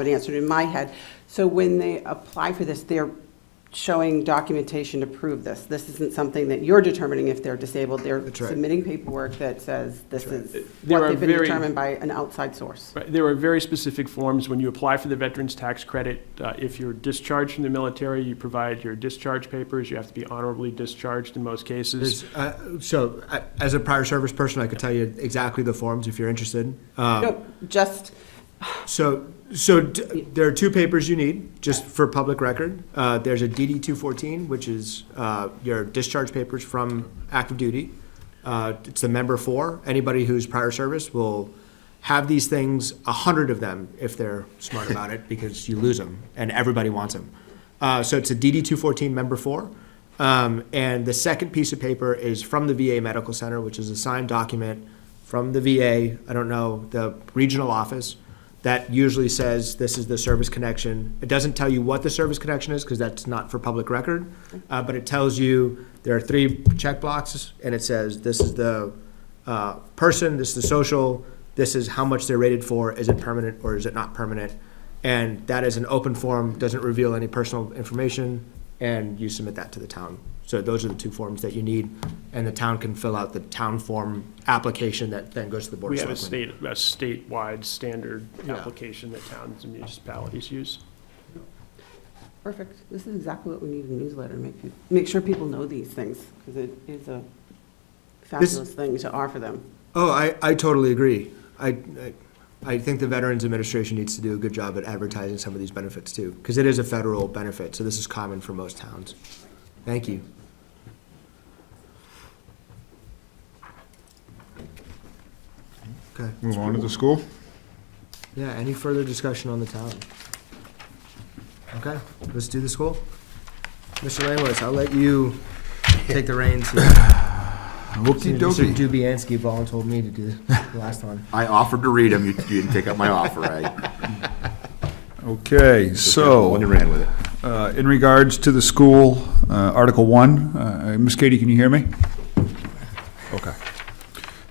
it answered in my head. So when they apply for this, they're showing documentation to prove this. This isn't something that you're determining if they're disabled. They're That's right. submitting paperwork that says this is There what are they've been very- determined by an outside source. Right, there are very specific forms when you apply for the veterans tax credit. If you're discharged from the military, you provide your discharge papers. You have to be honorably discharged in most cases. As a prior service person, I could tell you exactly the forms if you're interested. No, just, There are 2 papers you need, just for public record. There's a DD 214, which is your discharge papers from active duty. It's the member 4. Anybody who's prior service will have these things, 100 of them, if they're smart about it, because you lose them, and everybody wants them. So it's a DD 214 member 4. And the second piece of paper is from the VA Medical Center, which is a signed document from the VA, I don't know, the regional office, that usually says this is the service connection. It doesn't tell you what the service connection is, because that's not for public record, but it tells you there are 3 check boxes, and it says this is the person, this is the social, this is how much they're rated for, is it permanent or is it not permanent? And that is an open form, doesn't reveal any personal information, and you submit that to the town. So those are the 2 forms that you need, and the town can fill out the town form application that then goes to the Board We of have Selectmen. a statewide standard Yeah. application that towns and municipalities use. perfect. This is exactly what we need in a newsletter, make sure people know these things, because it is a fabulous thing to offer them. Oh, I totally agree. I think the Veterans Administration needs to do a good job at advertising some of these benefits too, because it is a federal benefit, so this is common for most towns. Thank you. Okay. Move on to the school? Yeah, any further discussion on the town? Okay, let's do the school. Mr. Langlois, I'll let you take the reins here. Okey Mr. dokey. Dubianski volunteered me to do the last one. I offered to read them, you didn't take up my offer, right? Okay, so, When you ran with it. in regards to the school, Article 1, Ms. Katie, can you hear me? Okay.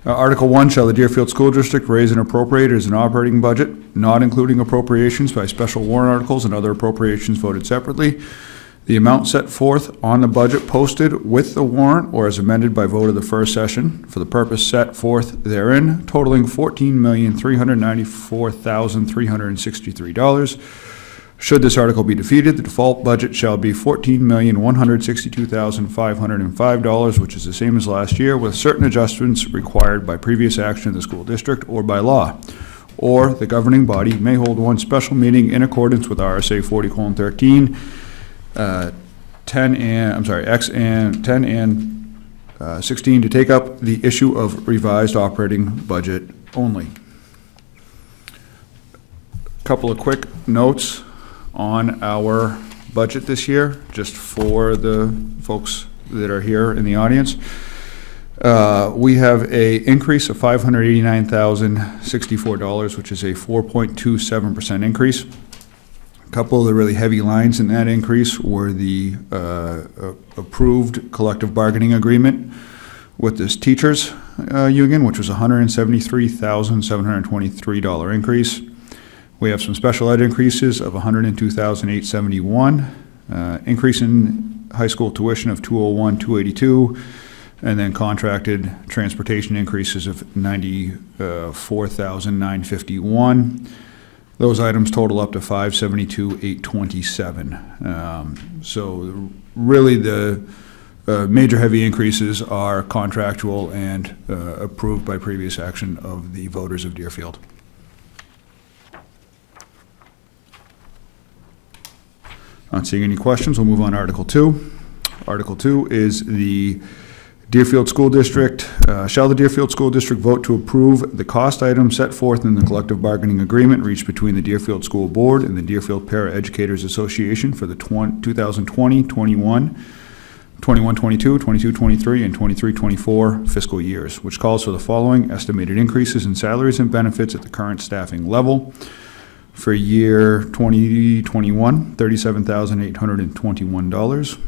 Article 1, shall the Deerfield School District raise and appropriate as an operating budget, not including appropriations by special warrant articles and other appropriations voted separately, the amount set forth on the budget posted with the warrant or as amended by vote of the first session for the purpose set forth therein, totaling $14,394,363. Should this article be defeated, the default budget shall be $14,162,505, which is the same as last year, with certain adjustments required by previous action of the school district or by law. Or the governing body may hold one special meeting in accordance with RSA 40:13, X and 10 and 16 to take up the issue of revised operating budget only. Couple of quick notes on our budget this year, just for the folks that are here in the audience. We have a increase of $589,064, which is a 4.27% increase. A couple of the really heavy lines in that increase were the approved collective bargaining agreement with this teachers union, which was a $173,723 increase. We have some special ed increases of $102,871, increase in high school tuition of $201,282, and then contracted transportation increases of $94,951. Those items total up to $572,827. So really the major heavy increases are contractual and approved by previous action of the voters of Deerfield. Not seeing any questions, we'll move on to Article 2. Article 2 is the Deerfield School District, shall the Deerfield School District vote to approve the cost items set forth in the collective bargaining agreement reached between the Deerfield School Board and the Deerfield Para-Educators Association for the 2020, 21, 21-22, 22-23, and 23-24 fiscal years, which calls for the following estimated increases in salaries and benefits at the current staffing level. For year 2021, $37,821.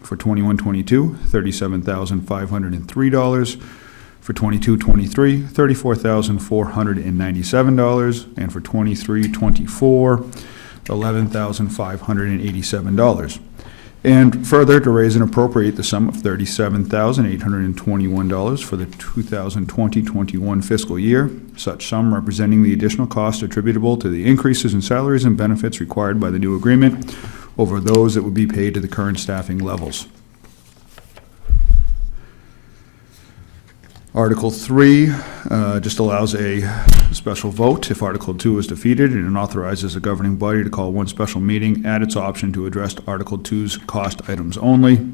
For 21-22, $37,503. For 22-23, $34,497. And for 23-24, $11,587. And further, to raise and appropriate the sum of $37,821 for the 2020-21 fiscal year, such sum representing the additional cost attributable to the increases in salaries and benefits required by the new agreement over those that would be paid to the current staffing levels. Article 3 just allows a special vote if Article 2 is defeated, and it authorizes the governing body to call one special meeting at its option to address Article 2's cost items only.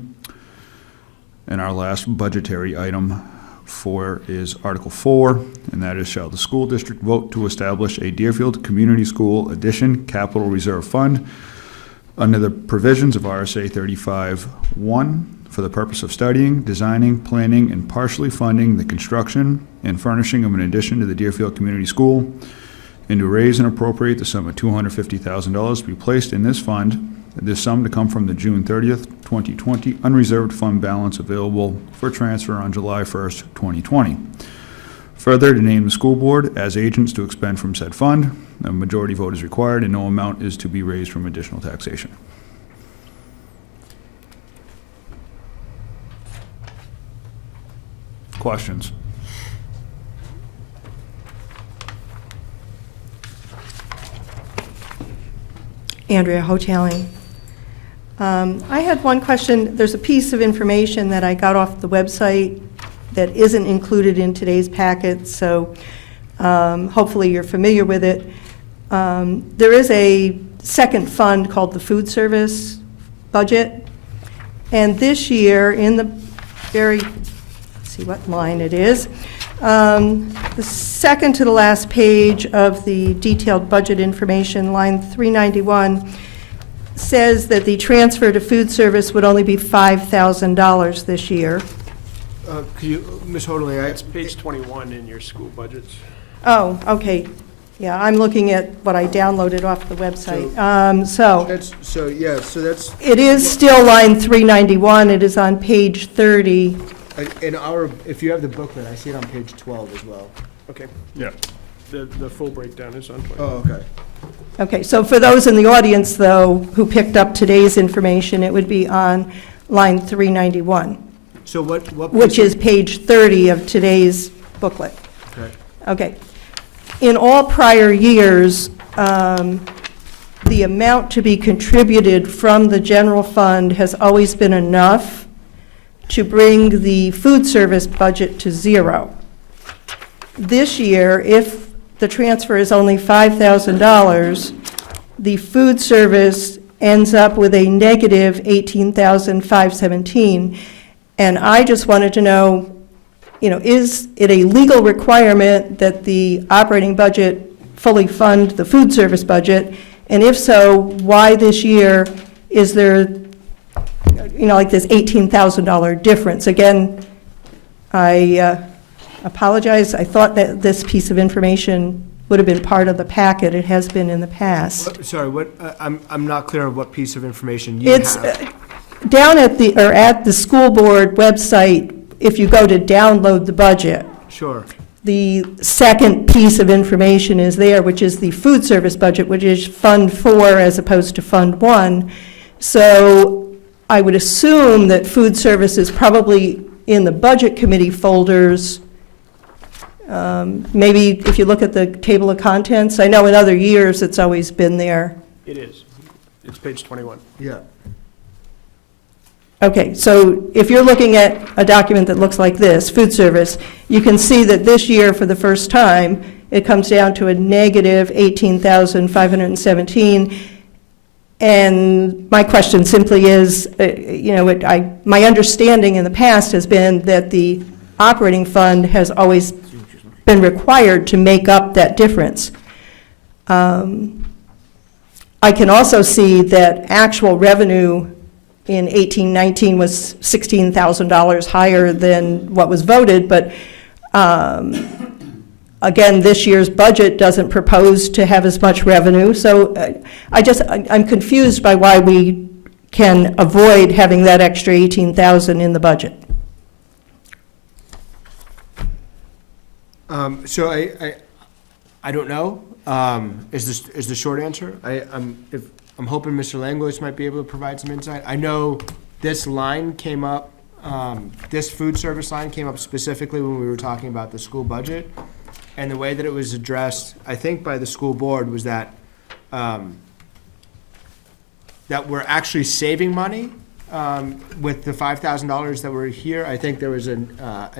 And our last budgetary item is Article 4, and that is, shall the school district vote to establish a Deerfield Community School Addition Capital Reserve Fund under the provisions of RSA 35-1 for the purpose of studying, designing, planning, and partially funding the construction and furnishing of an addition to the Deerfield Community School, and to raise and appropriate the sum of $250,000 to be placed in this fund, this sum to come from the June 30th, 2020 unreserved fund balance available for transfer on July 1st, 2020. Further, to name the school board as agents to expend from said fund. A majority vote is required, and no amount is to be raised from additional taxation. Questions? Andrea Hoteling. I had one question. There's a piece of information that I got off the website that isn't included in today's packet, so hopefully you're familiar with it. There is a second fund called the food service budget, and this year in the very, let's see what line it is, the second to the last page of the detailed budget information, line 391, says that the transfer to food service would only be $5,000 this year. Could you, Ms. Hoadley, It's page 21 in your school budgets. Oh, okay. Yeah, I'm looking at what I downloaded off the website. that's, It is still line 391. It is on page 30. if you have the booklet, I see it on page 12 as well. Okay, Yeah. the full breakdown is on 21. Oh, okay. Okay, so for those in the audience, though, who picked up today's information, it would be on line 391, So what? which is page 30 of today's booklet. Okay. Okay. In all prior years, the amount to be contributed from the general fund has always been enough to bring the food service budget to zero. This year, if the transfer is only $5,000, the food service ends up with a negative 18,517. And I just wanted to know, is it a legal requirement that the operating budget fully fund the food service budget? And if so, why this year is there, like this $18,000 difference? Again, I apologize. I thought that this piece of information would have been part of the packet. It has been in the past. Sorry, what, I'm not clear of what piece of information you It's have. down at the school board website, if you go to download the budget, Sure. the second piece of information is there, which is the food service budget, which is Fund 4 as opposed to Fund 1. So I would assume that food service is probably in the budget committee folders. Maybe if you look at the table of contents, I know in other years it's always been there. It is. It's page 21. Yeah. Okay, so if you're looking at a document that looks like this, food service, you can see that this year, for the first time, it comes down to a negative 18,517. And my question simply is, my understanding in the past has been that the operating fund has always been required to make up that difference. I can also see that actual revenue in 1819 was $16,000 higher than what was voted, but again, this year's budget doesn't propose to have as much revenue, so I'm confused by why we can avoid having that extra $18,000 in the budget. So I don't know, is the short answer. I'm hoping Mr. Langlois might be able to provide some insight. I know this line came up, this food service line came up specifically when we were talking about the school budget. And the way that it was addressed, I think by the school board, was that that we're actually saving money with the $5,000 that were here. I think there was a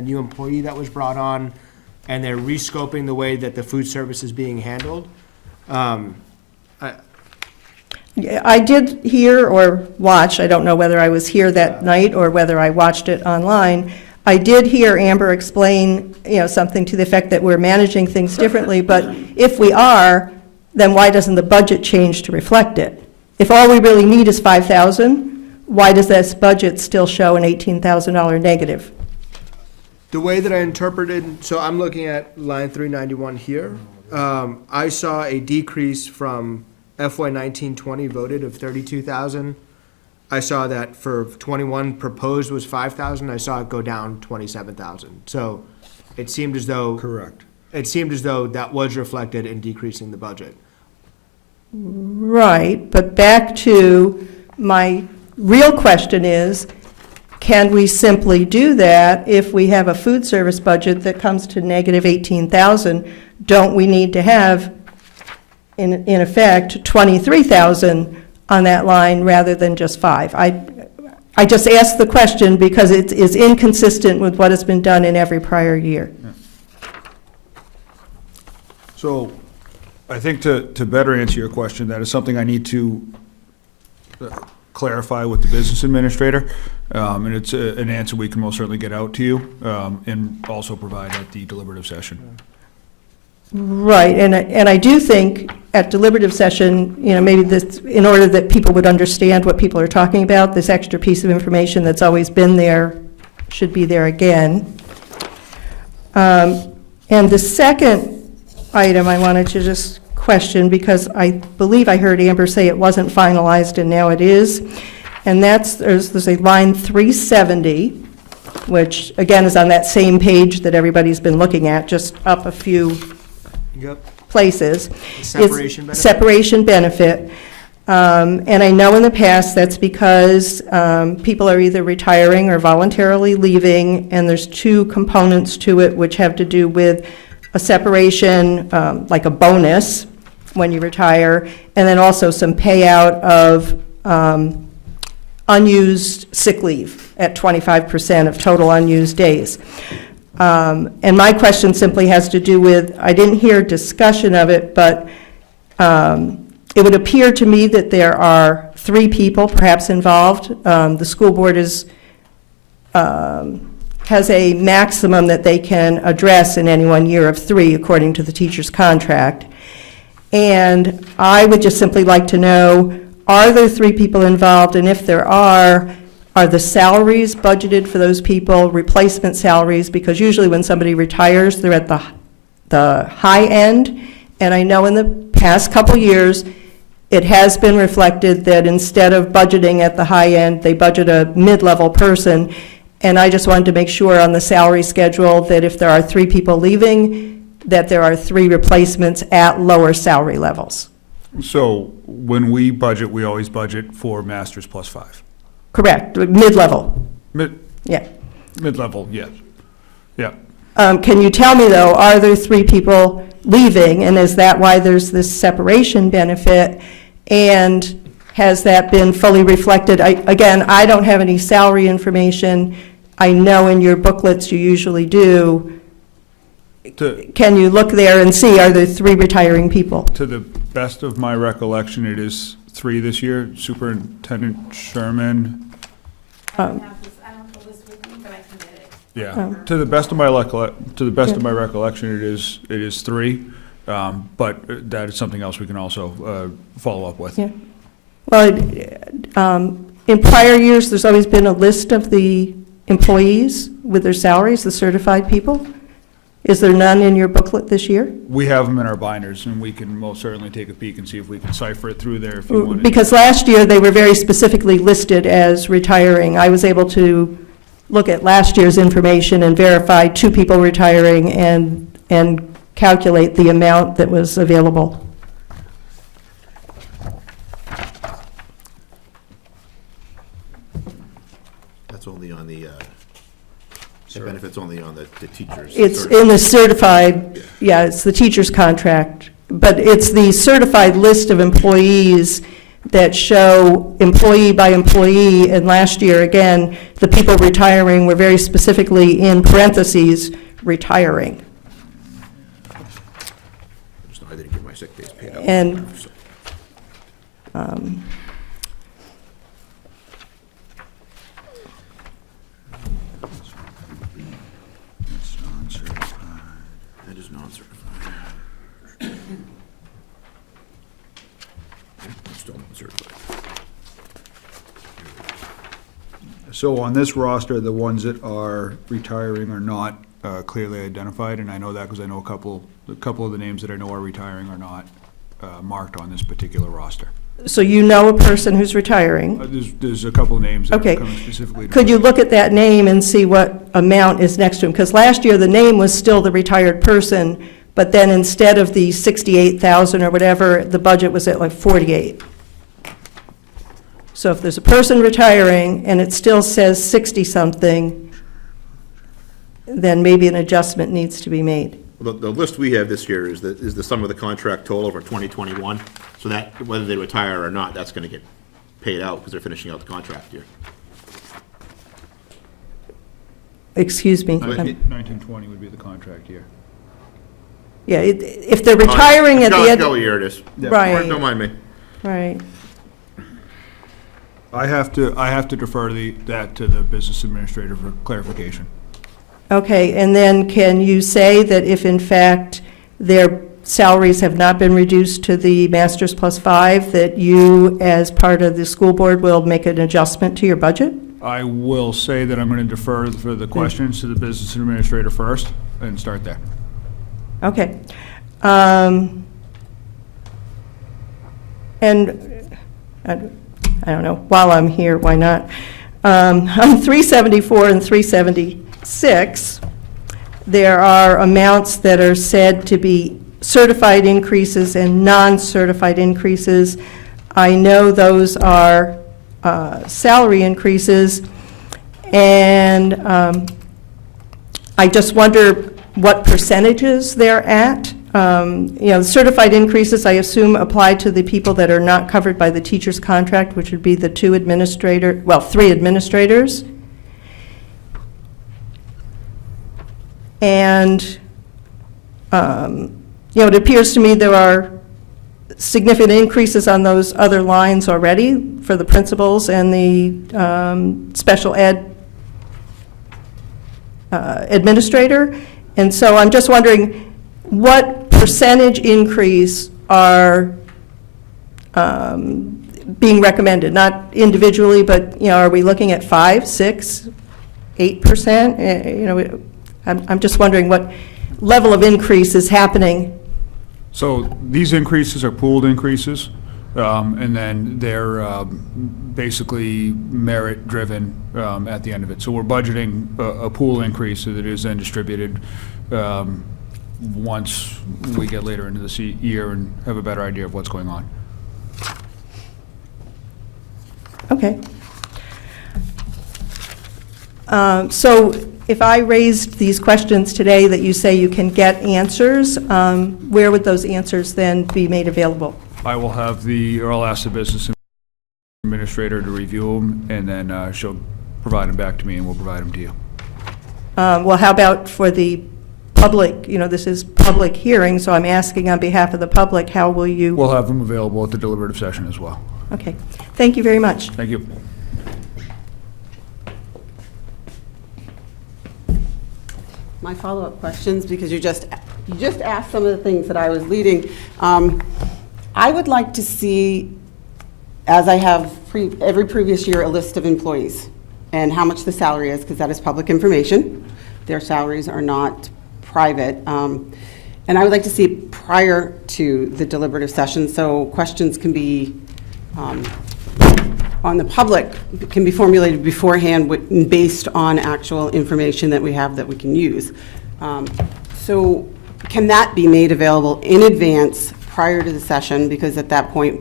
new employee that was brought on, and they're rescoping the way that the food service is being handled. I did hear or watch, I don't know whether I was here that night or whether I watched it online, I did hear Amber explain, something to the effect that we're managing things differently, but if we are, then why doesn't the budget change to reflect it? If all we really need is $5,000, why does this budget still show an $18,000 negative? The way that I interpreted, so I'm looking at line 391 here. I saw a decrease from FY 19-20 voted of 32,000. I saw that for 21 proposed was 5,000. I saw it go down 27,000. So it seemed as though. Correct. It seemed as though that was reflected in decreasing the budget. Right, but back to my real question is, can we simply do that if we have a food service budget that comes to negative 18,000? Don't we need to have, in effect, 23,000 on that line rather than just 5? I just asked the question because it is inconsistent with what has been done in every prior year. So I think to better answer your question, that is something I need to clarify with the business administrator. And it's an answer we can most certainly get out to you and also provide at the deliberative session. Right, and I do think at deliberative session, maybe this, in order that people would understand what people are talking about, this extra piece of information that's always been there should be there again. And the second item I wanted to just question, because I believe I heard Amber say it wasn't finalized and now it is, and there's a line 370, which again is on that same page that everybody's been looking at, just up a few places. Separation benefit? Separation benefit. And I know in the past that's because people are either retiring or voluntarily leaving, and there's two components to it which have to do with a separation, like a bonus when you retire, and then also some payout of unused sick leave at 25% of total unused days. And my question simply has to do with, I didn't hear discussion of it, but it would appear to me that there are 3 people perhaps involved. The school board has a maximum that they can address in any one year of 3, according to the teacher's contract. And I would just simply like to know, are there 3 people involved? And if there are the salaries budgeted for those people, replacement salaries? Because usually when somebody retires, they're at the high end. And I know in the past couple years, it has been reflected that instead of budgeting at the high end, they budget a mid-level person. And I just wanted to make sure on the salary schedule that if there are 3 people leaving, that there are 3 replacements at lower salary levels. So when we budget, we always budget for masters plus 5. Correct, mid-level, yeah. Mid-level, yes. Yeah. Can you tell me, though, are there 3 people leaving, and is that why there's this separation benefit? And has that been fully reflected? Again, I don't have any salary information. I know in your booklets you usually do. Can you look there and see, are there 3 retiring people? To the best of my recollection, it is 3 this year. Superintendent Sherman. Yeah, to the best of my recollection, it is 3, but that is something else we can also follow up with. Yeah. Well, in prior years, there's always been a list of the employees with their salaries, the certified people. Is there none in your booklet this year? We have them in our binders, and we can most certainly take a peek and see if we can cipher it through there if you want. Because last year, they were very specifically listed as retiring. I was able to look at last year's information and verify 2 people retiring and calculate the amount that was available. That's only on the benefits only on the teachers. It's in the certified, yeah, it's the teacher's contract, but it's the certified list of employees that show employee by employee, and last year, again, the people retiring were very specifically in parentheses, retiring. I didn't get my sick days paid out. And That is non-certified. Still non-certified. So on this roster, the ones that are retiring are not clearly identified, and I know that because I know a couple of the names that I know are retiring are not marked on this particular roster. so you know a person who's retiring. There's a couple of names that Okay. are coming specifically. Could you look at that name and see what amount is next to him? Because last year, the name was still the retired person, but then instead of the 68,000 or whatever, the budget was at like 48. So if there's a person retiring and it still says 60-something, then maybe an adjustment needs to be made. The list we have this year is the sum of the contract total for 2021, so that, whether they retire or not, that's gonna get paid out because they're finishing out the contract year. Excuse me. 1920 would be the contract year. Yeah, if they're retiring at the end. Go year it is. Right. Don't mind me. Right. I have to defer that to the business administrator for clarification. Okay, and then can you say that if in fact their salaries have not been reduced to the Masters plus 5, that you, as part of the school board, will make an adjustment to your budget? I will say that I'm going to defer for the questions to the business administrator first and start there. Okay. And I don't know, while I'm here, why not? On 374 and 376, there are amounts that are said to be certified increases and non-certified increases. I know those are salary increases, and I just wonder what percentages they're at. The certified increases, I assume, apply to the people that are not covered by the teacher's contract, which would be the 3 administrators. And, it appears to me there are significant increases on those other lines already for the principals and the special ed administrator. And so I'm just wondering, what percentage increase are being recommended? Not individually, but, are we looking at 5, 6, 8%? I'm just wondering what level of increase is happening. So these increases are pooled increases, and then they're basically merit-driven at the end of it. So we're budgeting a pool increase that is then distributed once we get later into the year and have a better idea of what's going on. Okay. So if I raised these questions today that you say you can get answers, where would those answers then be made available? I'll ask the business administrator to review them, and then she'll provide them back to me, and we'll provide them to you. Well, how about for the public? This is public hearing, so I'm asking on behalf of the public, how will you? We'll have them available at the deliberative session as well. Okay. Thank you very much. Thank you. My follow-up questions, because you just asked some of the things that I was leading. I would like to see, as I have every previous year, a list of employees and how much the salary is, because that is public information. Their salaries are not private. And I would like to see it prior to the deliberative session, so questions can be on the public, can be formulated beforehand based on actual information that we have that we can use. So can that be made available in advance prior to the session? Because at that point,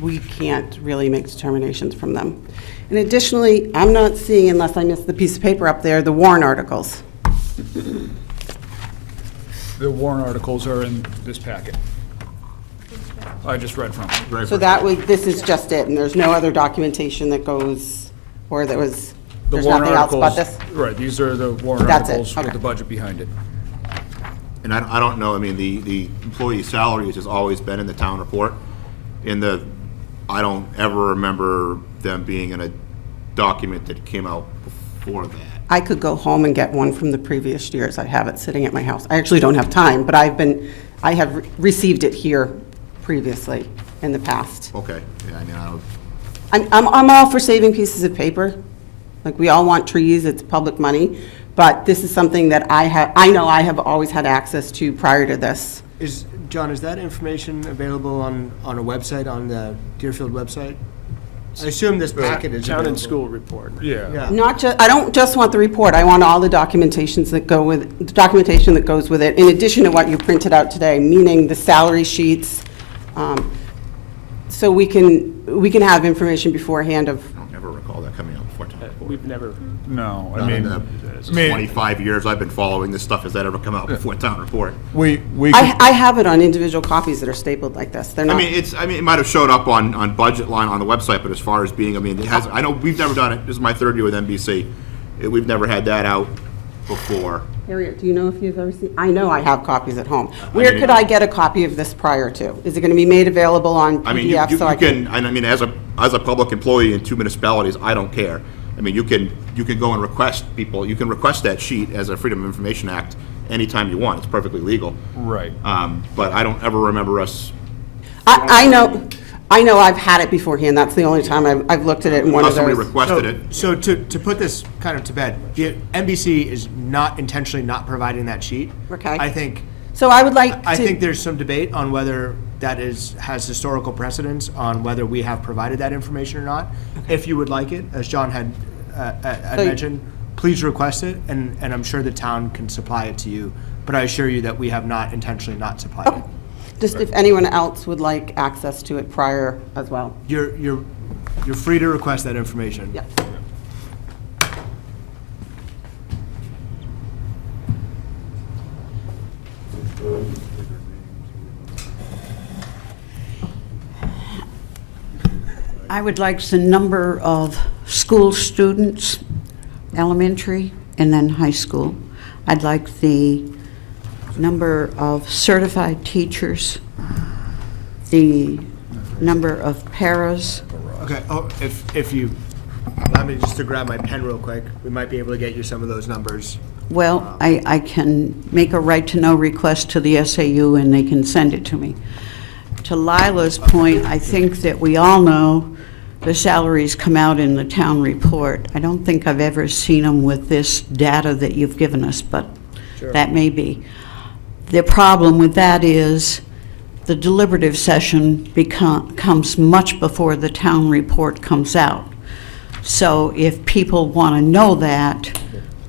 we can't really make determinations from them. And additionally, I'm not seeing, unless I missed the piece of paper up there, the warrant articles. The warrant articles are in this packet. I just read from it. So this is just it, and there's no other documentation that goes, or there's nothing else but this? Right, these are the warrant That's it, articles with okay. the budget behind it. And I don't know, I mean, the employee salaries has always been in the town report. I don't ever remember them being in a document that came out before that. I could go home and get one from the previous years. I have it sitting at my house. I actually don't have time, but I have received it here previously in the past. Okay, yeah, I mean, I don't, I'm all for saving pieces of paper. Like, we all want trees, it's public money, but this is something that I know I have always had access to prior to this. John, is that information available on a website, on the Deerfield website? I assume this packet is Town available. and school report. Yeah. I don't just want the report, I want all the documentations that go with, the documentation that goes with it, in addition to what you printed out today, meaning the salary sheets, so we can have information beforehand of. I don't ever recall that coming out before town report. We've never, No, I Not in mean, the 25 years I've been following this stuff, has that ever come out before town report? we I have it on individual copies that are stapled like this. They're not. It might have showed up on budget line on the website, but as far as being, it has, I know we've never done it, this is my third year with MBC. We've never had that out before. Harriet, do you know if you've ever seen? I know I have copies at home. Where could I get a copy of this prior to? Is it going to be made available on I mean, PDF? you so I can, as a public employee in 2 municipalities, I don't care. I mean, you can go and request you can request that sheet as a Freedom of Information Act anytime you want. It's perfectly legal. right. But I don't ever remember us, I know I've had it beforehand. That's the only time I've looked at it in one of unless somebody those. requested it. So to put this kind of to bed, the NBC is not intentionally not providing that sheet. Okay. I think So I would like to. I think there's some debate on whether that has historical precedence on whether we have provided that information or not. If you would like it, as John had So- mentioned, please request it, and I'm sure the town can supply it to you. But I assure you that we have not intentionally not supplied it. Just if anyone else would like access to it prior as well. You're free to request that information. Yeah. I would like the number of school students, elementary, and then high school. I'd like the number of certified teachers the number of paras. Okay, oh, if you, allow me just to grab my pen real quick, we might be able to get you some of those numbers. Well, I can make a right-to-know request to the SAU, and they can send it to me. To Lila's point, I think that we all know the salaries come out in the town report. I don't think I've ever seen them with this data that you've given us, but that may be. The problem with that is the deliberative session comes much before the town report comes out. So if people want to know that,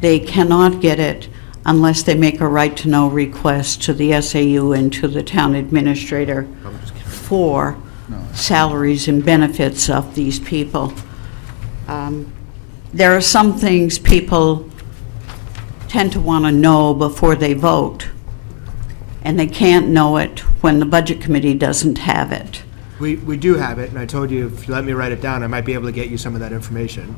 they cannot get it unless they make a right-to-know request to the SAU and to the town administrator for salaries and benefits of these people. There are some things people tend to want to know before they vote, and they can't know it when the budget committee doesn't have it. We do have it, and I told you, if you let me write it down, I might be able to get you some of that information.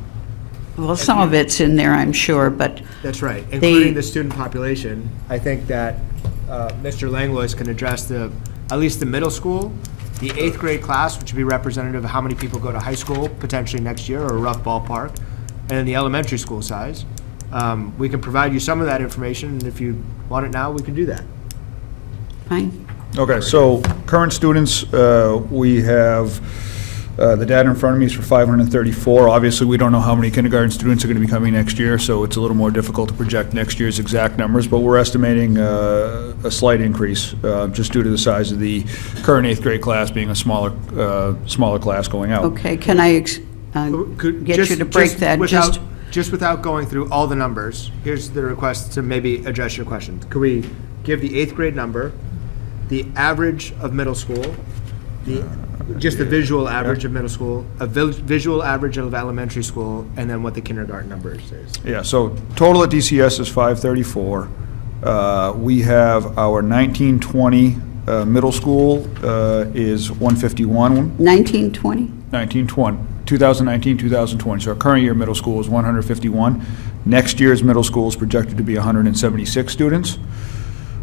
Well, some of it's in there, I'm sure, but That's right, including the student population. I think that Mr. Langlois can address at least the middle school, the 8th grade class, which would be representative of how many people go to high school potentially next year, or a rough ballpark, and then the elementary school size. We can provide you some of that information, and if you want it now, we can do that. fine. Okay, so current students, we have, the data in front of me is for 534. Obviously, we don't know how many kindergarten students are going to be coming next year, so it's a little more difficult to project next year's exact numbers, but we're estimating a slight increase, just due to the size of the current 8th grade class being a smaller class going out. Okay, can I get you to break that? Just without going through all the numbers, here's the request to maybe address your question. Could we give the 8th grade number, the average of middle school, just the visual average of middle school, a visual average of elementary school, and then what the kindergarten numbers is? Yeah, so total at DCS is 534. We have our 1920 middle school is 151. 1920? 2019, 2020. So our current year middle school is 151. Next year's middle school is projected to be 176 students.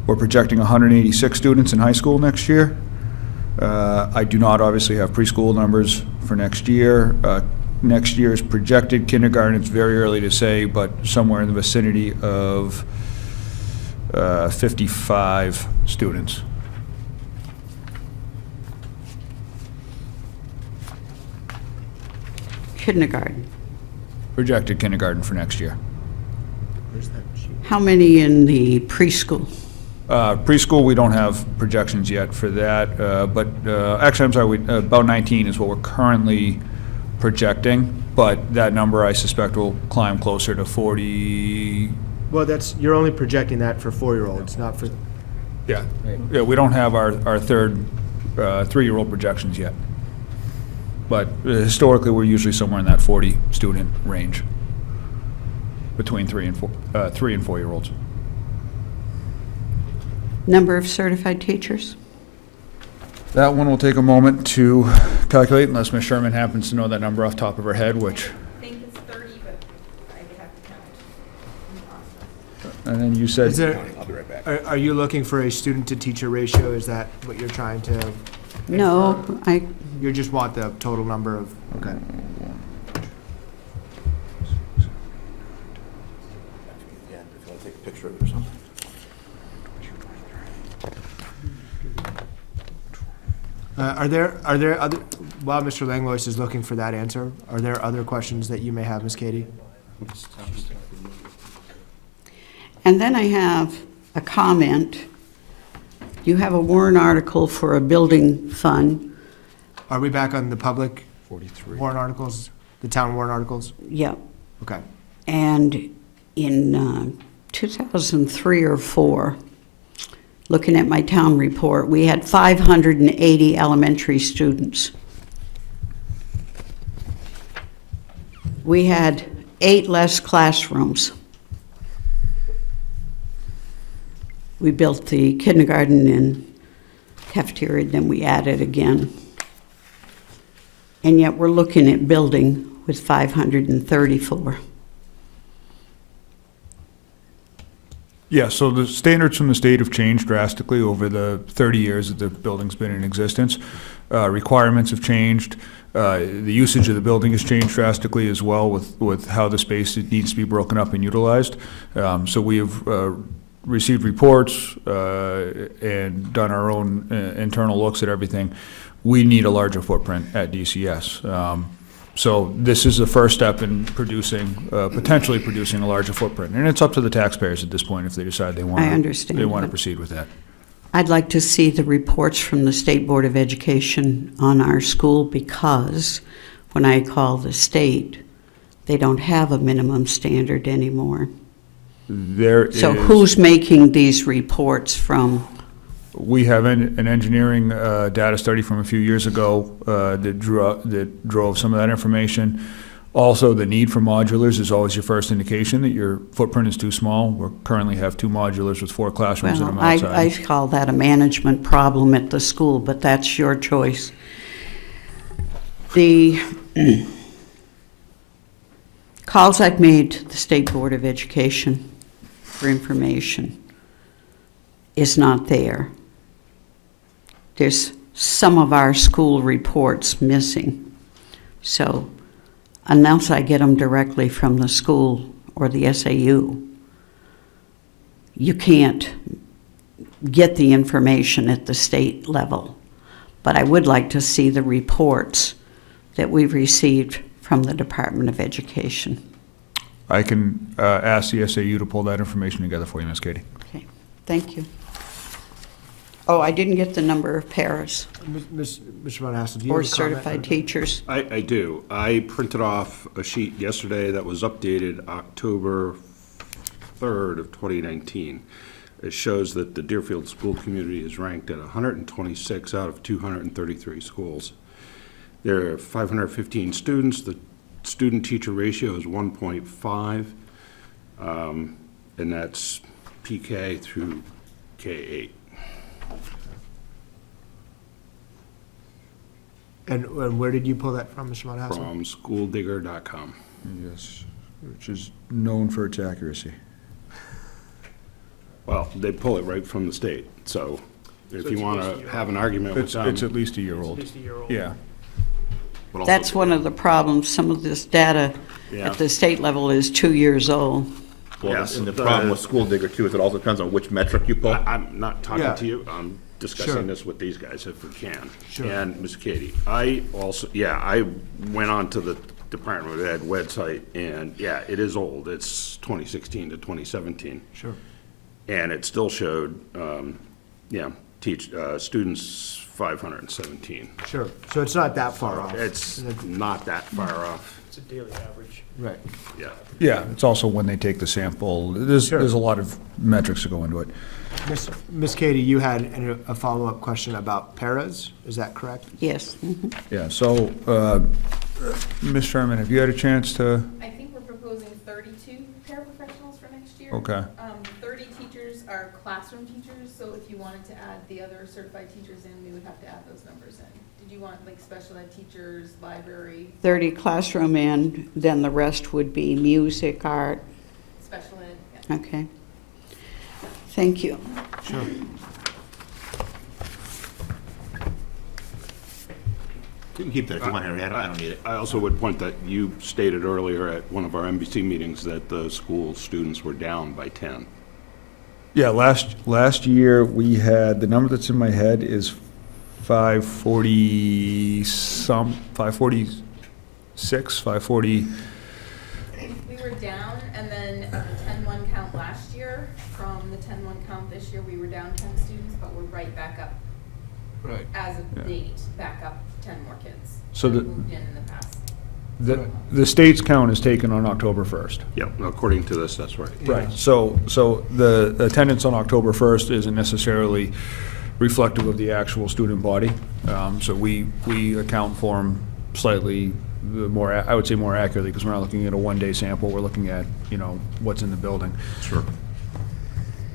We're projecting 186 students in high school next year. I do not obviously have preschool numbers for next year. Next year's projected kindergarten, it's very early to say, but somewhere in the vicinity of 55 students. Kindergarten. Projected kindergarten for next year. How many in the preschool? Preschool, we don't have projections yet for that, but actually, I'm sorry, about 19 is what we're currently projecting, but that number, I suspect, will climb closer to 40. Well, you're only projecting that for 4-year-olds, not for, Yeah, we don't have our third 3-year-old projections yet. But historically, we're usually somewhere in that 40 student range between 3 and 4-year-olds. Number of certified teachers? That one will take a moment to calculate unless Ms. Sherman happens to know that number off the top of her head, which. I think it's 30, but I would have to count in the process. And then you said. is there, I'll be right back. are you looking for a student-to-teacher ratio? Is that what you're trying to? No, You just want the total number of, okay. Yeah, if you want to take a picture of it or something. Are there other, while Mr. Langlois is looking for that answer, are there other questions that you may have, Ms. Katie? and then I have a comment. You have a warrant article for a building fund. Are we back on the public 43. warrant articles, the town warrant articles? Yep. Okay. And in 2003 or 4, looking at my town report, we had 580 elementary students. We had 8 less classrooms. We built the kindergarten and cafeteria, then we added again. And yet we're looking at building with 534. Yeah, so the standards from the state have changed drastically over the 30 years that the building's been in existence. requirements have changed. The usage of the building has changed drastically as well with how the space needs to be broken up and utilized. So we have received reports and done our own internal looks at everything. We need a larger footprint at DCS. So this is the first step in potentially producing a larger footprint. And it's up to the taxpayers at this point if they decide they want I understand, to but- proceed with that. I'd like to see the reports from the State Board of Education on our school, because when I call the state, they don't have a minimum standard anymore. So who's making these reports from? We have an engineering data study from a few years ago that drove some of that information. Also, the need for modulars is always your first indication that your footprint is too small. We currently have 2 modulars with 4 classrooms in them Well, outside. I call that a management problem at the school, but that's your choice. The calls I've made to the State Board of Education for information is not there. There's some of our school reports missing. So unless I get them directly from the school or the SAU, you can't get the information at the state level. But I would like to see the reports that we've received from the Department of Education. I can ask the SAU to pull that information together for you, Ms. Katie. Okay, thank you. Oh, I didn't get the number of paras Mr. Von Hassel, do you have or a comment? certified teachers. I do. I printed off a sheet yesterday that was updated October 3rd of 2019. It shows that the Deerfield school community is ranked at 126 out of 233 schools. There are 515 students. The student-teacher ratio is 1.5, and that's PK through K8. And where did you pull that from, Mr. Von Hassel? From schooldigger.com. Yes, which is known for its accuracy. Well, they pull it right from the state, so if you it's want at least a to year have an argument with them. It's at least a year At old. least a year old. Yeah. But also- That's one of the problems. Some of this data Yeah. at the state level is 2 years old. Well, Yes, and the the- problem with School Digger too is it also depends on which metric you pull. I'm not talking Yeah. to you, I'm Sure. discussing this with these guys if we can. Sure. And Ms. Katie, I also, I went on to the Department of Ed website, and it is old, it's 2016 to 2017. Sure. And it still showed, students 517. Sure, so it's not that far off. It's not that far off, It's a daily average. Right. yeah. Yeah, it's also when they take the sample. There's a lot of metrics that go into it. Ms. Katie, you had a follow-up question about paras, is that correct? Yes. Yeah, so, Ms. Sherman, have you had a chance to, I think we're proposing 32 paraprofessionals for next year. okay. 30 teachers are classroom teachers, so if you wanted to add the other certified teachers in, we would have to add those numbers in. Did you want like special ed teachers, library, 30 classroom and then the rest would be music, art. special ed? Yeah. Okay. Thank you. Sure. You can keep that if you want, Harry, I don't need it. I also would point that you stated earlier at one of our MBC meetings that the school students were down by 10. Yeah, last year, we had, the number that's in my head is 546, 540. We were down, and then the 10-1 count last year, from the 10-1 count this year, we were down 10 students, but we're right back up. Right. As of Yeah. date, back up 10 more kids. So that the- moved in the past. The state's count is taken on October 1st. Yep, according to this, that's right. Right, so the attendance on October 1st isn't necessarily reflective of the actual student body. So we account for them slightly more, I would say more accurately, because we're not looking at a one-day sample, we're looking at, what's in the building. Sure.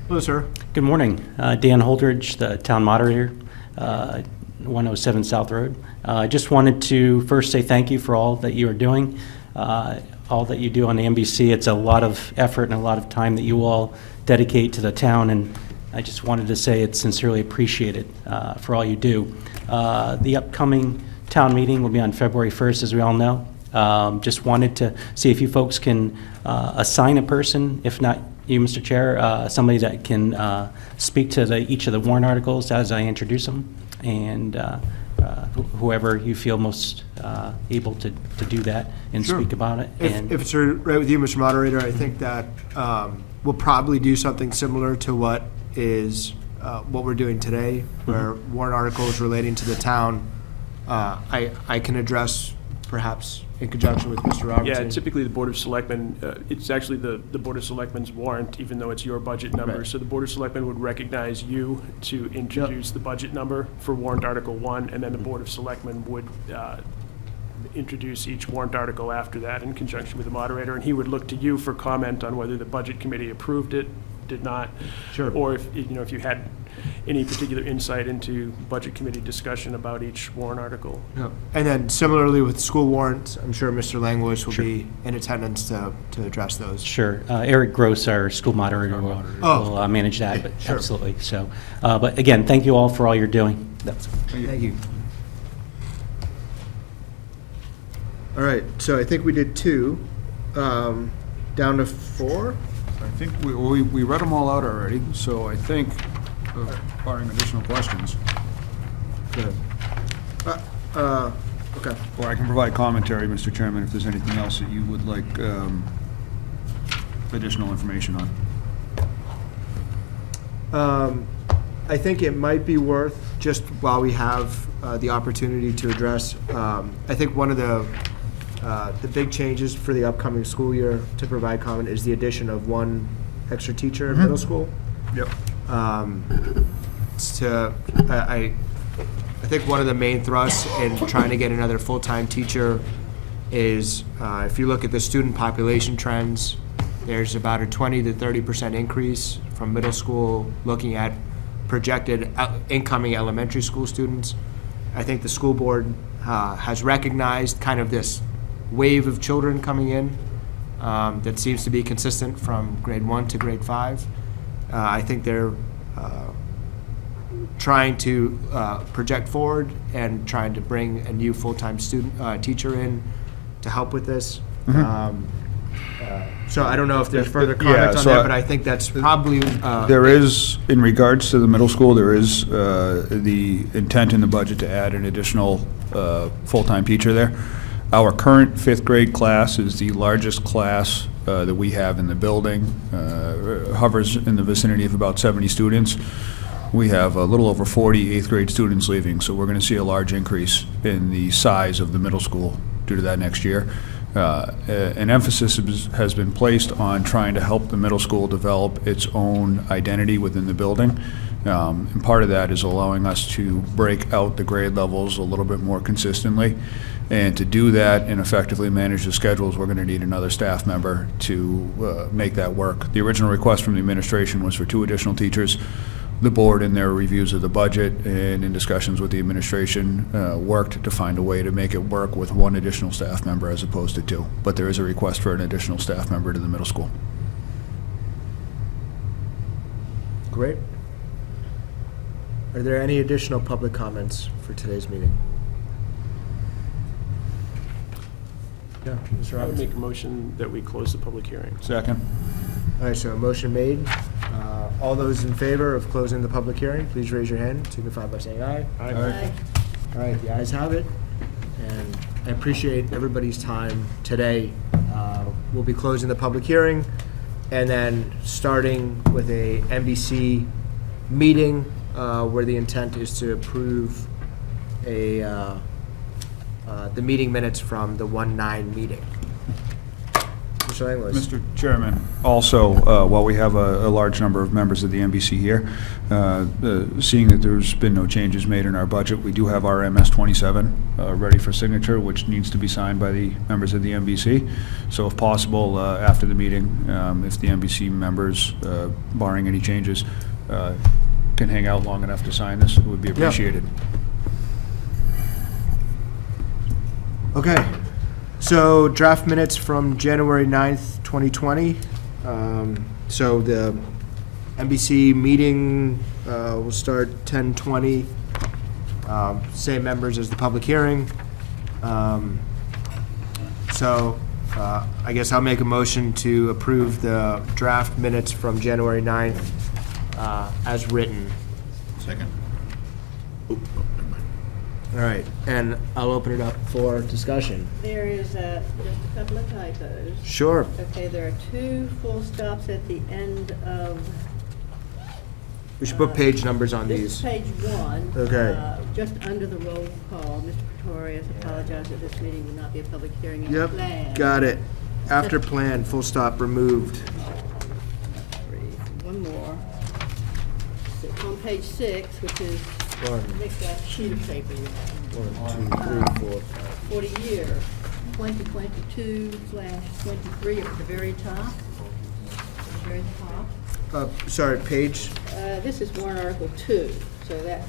Hello, sir. Good morning. Dan Holdridge, the town moderator, 107 South Road. I just wanted to first say thank you for all that you are doing, all that you do on the MBC. It's a lot of effort and a lot of time that you all dedicate to the town, and I just wanted to say it's sincerely appreciated for all you do. The upcoming town meeting will be on February 1st, as we all know. Just wanted to see if you folks can assign a person, if not you, Mr. Chair, somebody that can speak to each of the warrant articles as I introduce them, and whoever you feel most able to do that and Sure. speak about it. And If it's right with you, Mr. Moderator, I think that we'll probably do something similar to what we're doing today, where warrant articles relating to the town, I can address perhaps in conjunction with Mr. Robertson. Yeah, typically the Board of Selectmen, it's actually the Board of Selectmen's warrant, even though it's your budget number. Right. So the Board of Selectmen would recognize you to introduce the budget number for warrant Article 1, and then the Board of Selectmen would introduce each warrant article after that in conjunction with the moderator, and he would look to you for comment on whether the Budget Committee approved it, did not. Sure. Or if you had any particular insight into Budget Committee discussion about each warrant article. Yep. And then similarly with school warrants, I'm sure Mr. Langlois will be in attendance to address those. sure, Eric Gross, our school moderator, will manage that, but Sure. absolutely. So, but again, thank you all for all you're doing. That's Thank you. All right, so I think we did 2, down to 4? I think we read them all out already, so I think, barring additional questions, Good. Okay. or I can provide commentary, Mr. Chairman, if there's anything else that you would like additional information on. I think it might be worth, just while we have the opportunity to address, I think one of the big changes for the upcoming school year to provide comment is the addition of 1 extra teacher in middle school. Yep. I think one of the main thrusts in trying to get another full-time teacher is, if you look at the student population trends, there's about a 20 to 30% increase from middle school, looking at projected incoming elementary school students. I think the school board has recognized kind of this wave of children coming in that seems to be consistent from grade 1 to grade 5. I think they're trying to project forward and trying to bring a new full-time teacher in to help with this. So I don't know if there's further comment on so that, but I think that's probably. There is, in regards to the middle school, there is the intent in the budget to add an additional full-time teacher there. Our current 5th grade class is the largest class that we have in the building, hovers in the vicinity of about 70 students. We have a little over 40 8th grade students leaving, so we're going to see a large increase in the size of the middle school due to that next year. An emphasis has been placed on trying to help the middle school develop its own identity within the building. And part of that is allowing us to break out the grade levels a little bit more consistently. And to do that and effectively manage the schedules, we're going to need another staff member to make that work. The original request from the administration was for 2 additional teachers. The board, in their reviews of the budget and in discussions with the administration, worked to find a way to make it work with 1 additional staff member as opposed to 2. But there is a request for an additional staff member to the middle school. Great. Are there any additional public comments for today's meeting? Yeah, Mr. I would Roberts. make a motion that we close the public hearing. Second. All right, so a motion made. All those in favor of closing the public hearing, please raise your hand, signify by saying aye. Aye. All right, the ayes have it, and I appreciate everybody's time today. We'll be closing the public hearing, and then starting with a MBC meeting, where the intent is to approve the meeting minutes from the 1/9 meeting. Mr. Langlois. Mr. Chairman, also, while we have a large number of members of the MBC here, seeing that there's been no changes made in our budget, we do have our MS 27 ready for signature, which needs to be signed by the members of the MBC. So if possible, after the meeting, if the MBC members, barring any changes, can hang out long enough to sign this, it would be appreciated. Okay, so draft minutes from January 9th, 2020. So MBC meeting will start 10:20. Same members as the public hearing. So I guess I'll make a motion to approve the draft minutes from January 9th as written. Second. All right, and I'll open it up for discussion. There is just a couple of typos. Sure. Okay, there are 2 full stops at the end of. We should put page numbers on This these. is page 1. Okay. Just under the roll call, Mr. Pretorius apologized that this meeting would not be a public hearing as Yep, planned. got it. After plan, full stop removed. One more. On page 6, which is One, next sheet of paper. 1, 2, 3, 4, 5. For the year 2022/23 at the very top. At the very top. Sorry, page, This is warrant article 2, so that's,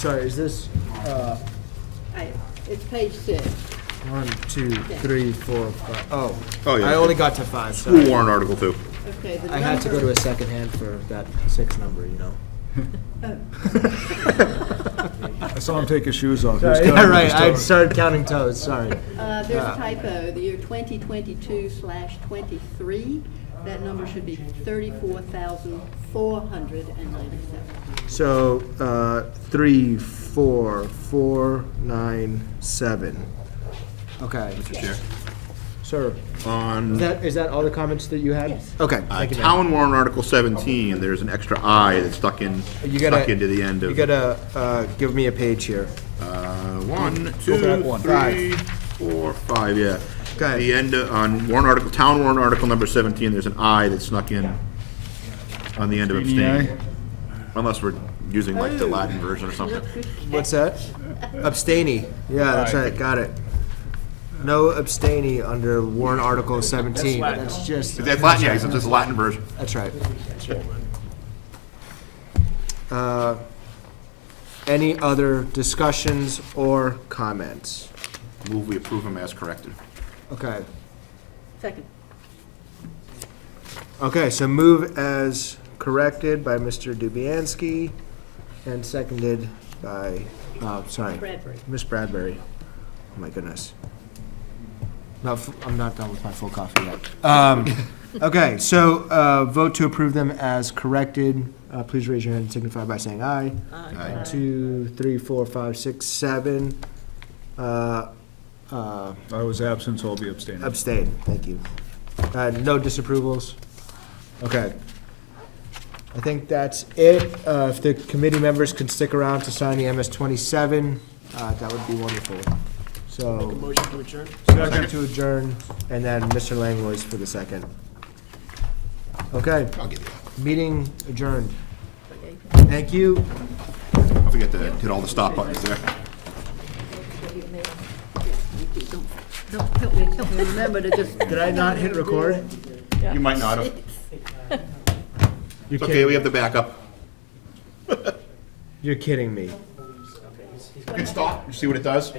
sorry, is this, it's page 6. 1, 2, 3, 4, 5, oh. Oh, yeah. I only got to 5, School sorry. warrant article 2. Okay, the I had to go to number- a second hand for that 6 number, you know? I saw him take his shoes off. He was Sorry, yeah, counting right, his I toes. started counting toes, sorry. There's a typo, the year 2022/23, that number should be 34,497. So, 3, 4, 4, 9, 7. Okay. Mr. Chair. Sir, On is that all the comments that you had? Yes. Okay, thank you. ma'am. Town warrant article 17, there's an extra I that's stuck You gotta- stuck into the end of. You gotta, give me a page here. 1, back 2, one. 3, 4, 5, yeah. Okay. The end on warrant article, town warrant article number 17, there's an I that's snuck in on the end of Abstaining abstain. aye? Unless we're using like the Latin version or something. What's that? Abstainy. Yeah, that's right, got it. No abstainy under warrant article 17. That's just. That's Latin, yeah, it's just Latin version. That's right. Any other discussions or comments? Move we approve them as corrected. Okay. Second. Okay, so move as corrected by Mr. Dubianski and seconded by, sorry, Bradbury. Miss Bradbury. Oh my goodness. I'm not done with my full coffee yet. Okay, so vote to approve them as corrected. Please raise your hand and signify by saying aye. Aye. 2, 3, 4, 5, 6, 7. I was absent, so I'll be abstaining. Abstain, thank you. No disapprovals? Okay. I think that's it. If the committee members could stick around to sign the MS-27, that would be wonderful. So, Motion to adjourn? motion to adjourn, and then Mr. Langlois for the second. Okay, I'll get you that. meeting adjourned. Thank you. Don't forget to hit all the stop buttons there. Don't help me remember to just. Did I not hit record? You might not have. You're It's okay, kidding. we have the backup. You're kidding me. You can stop, you see what it does?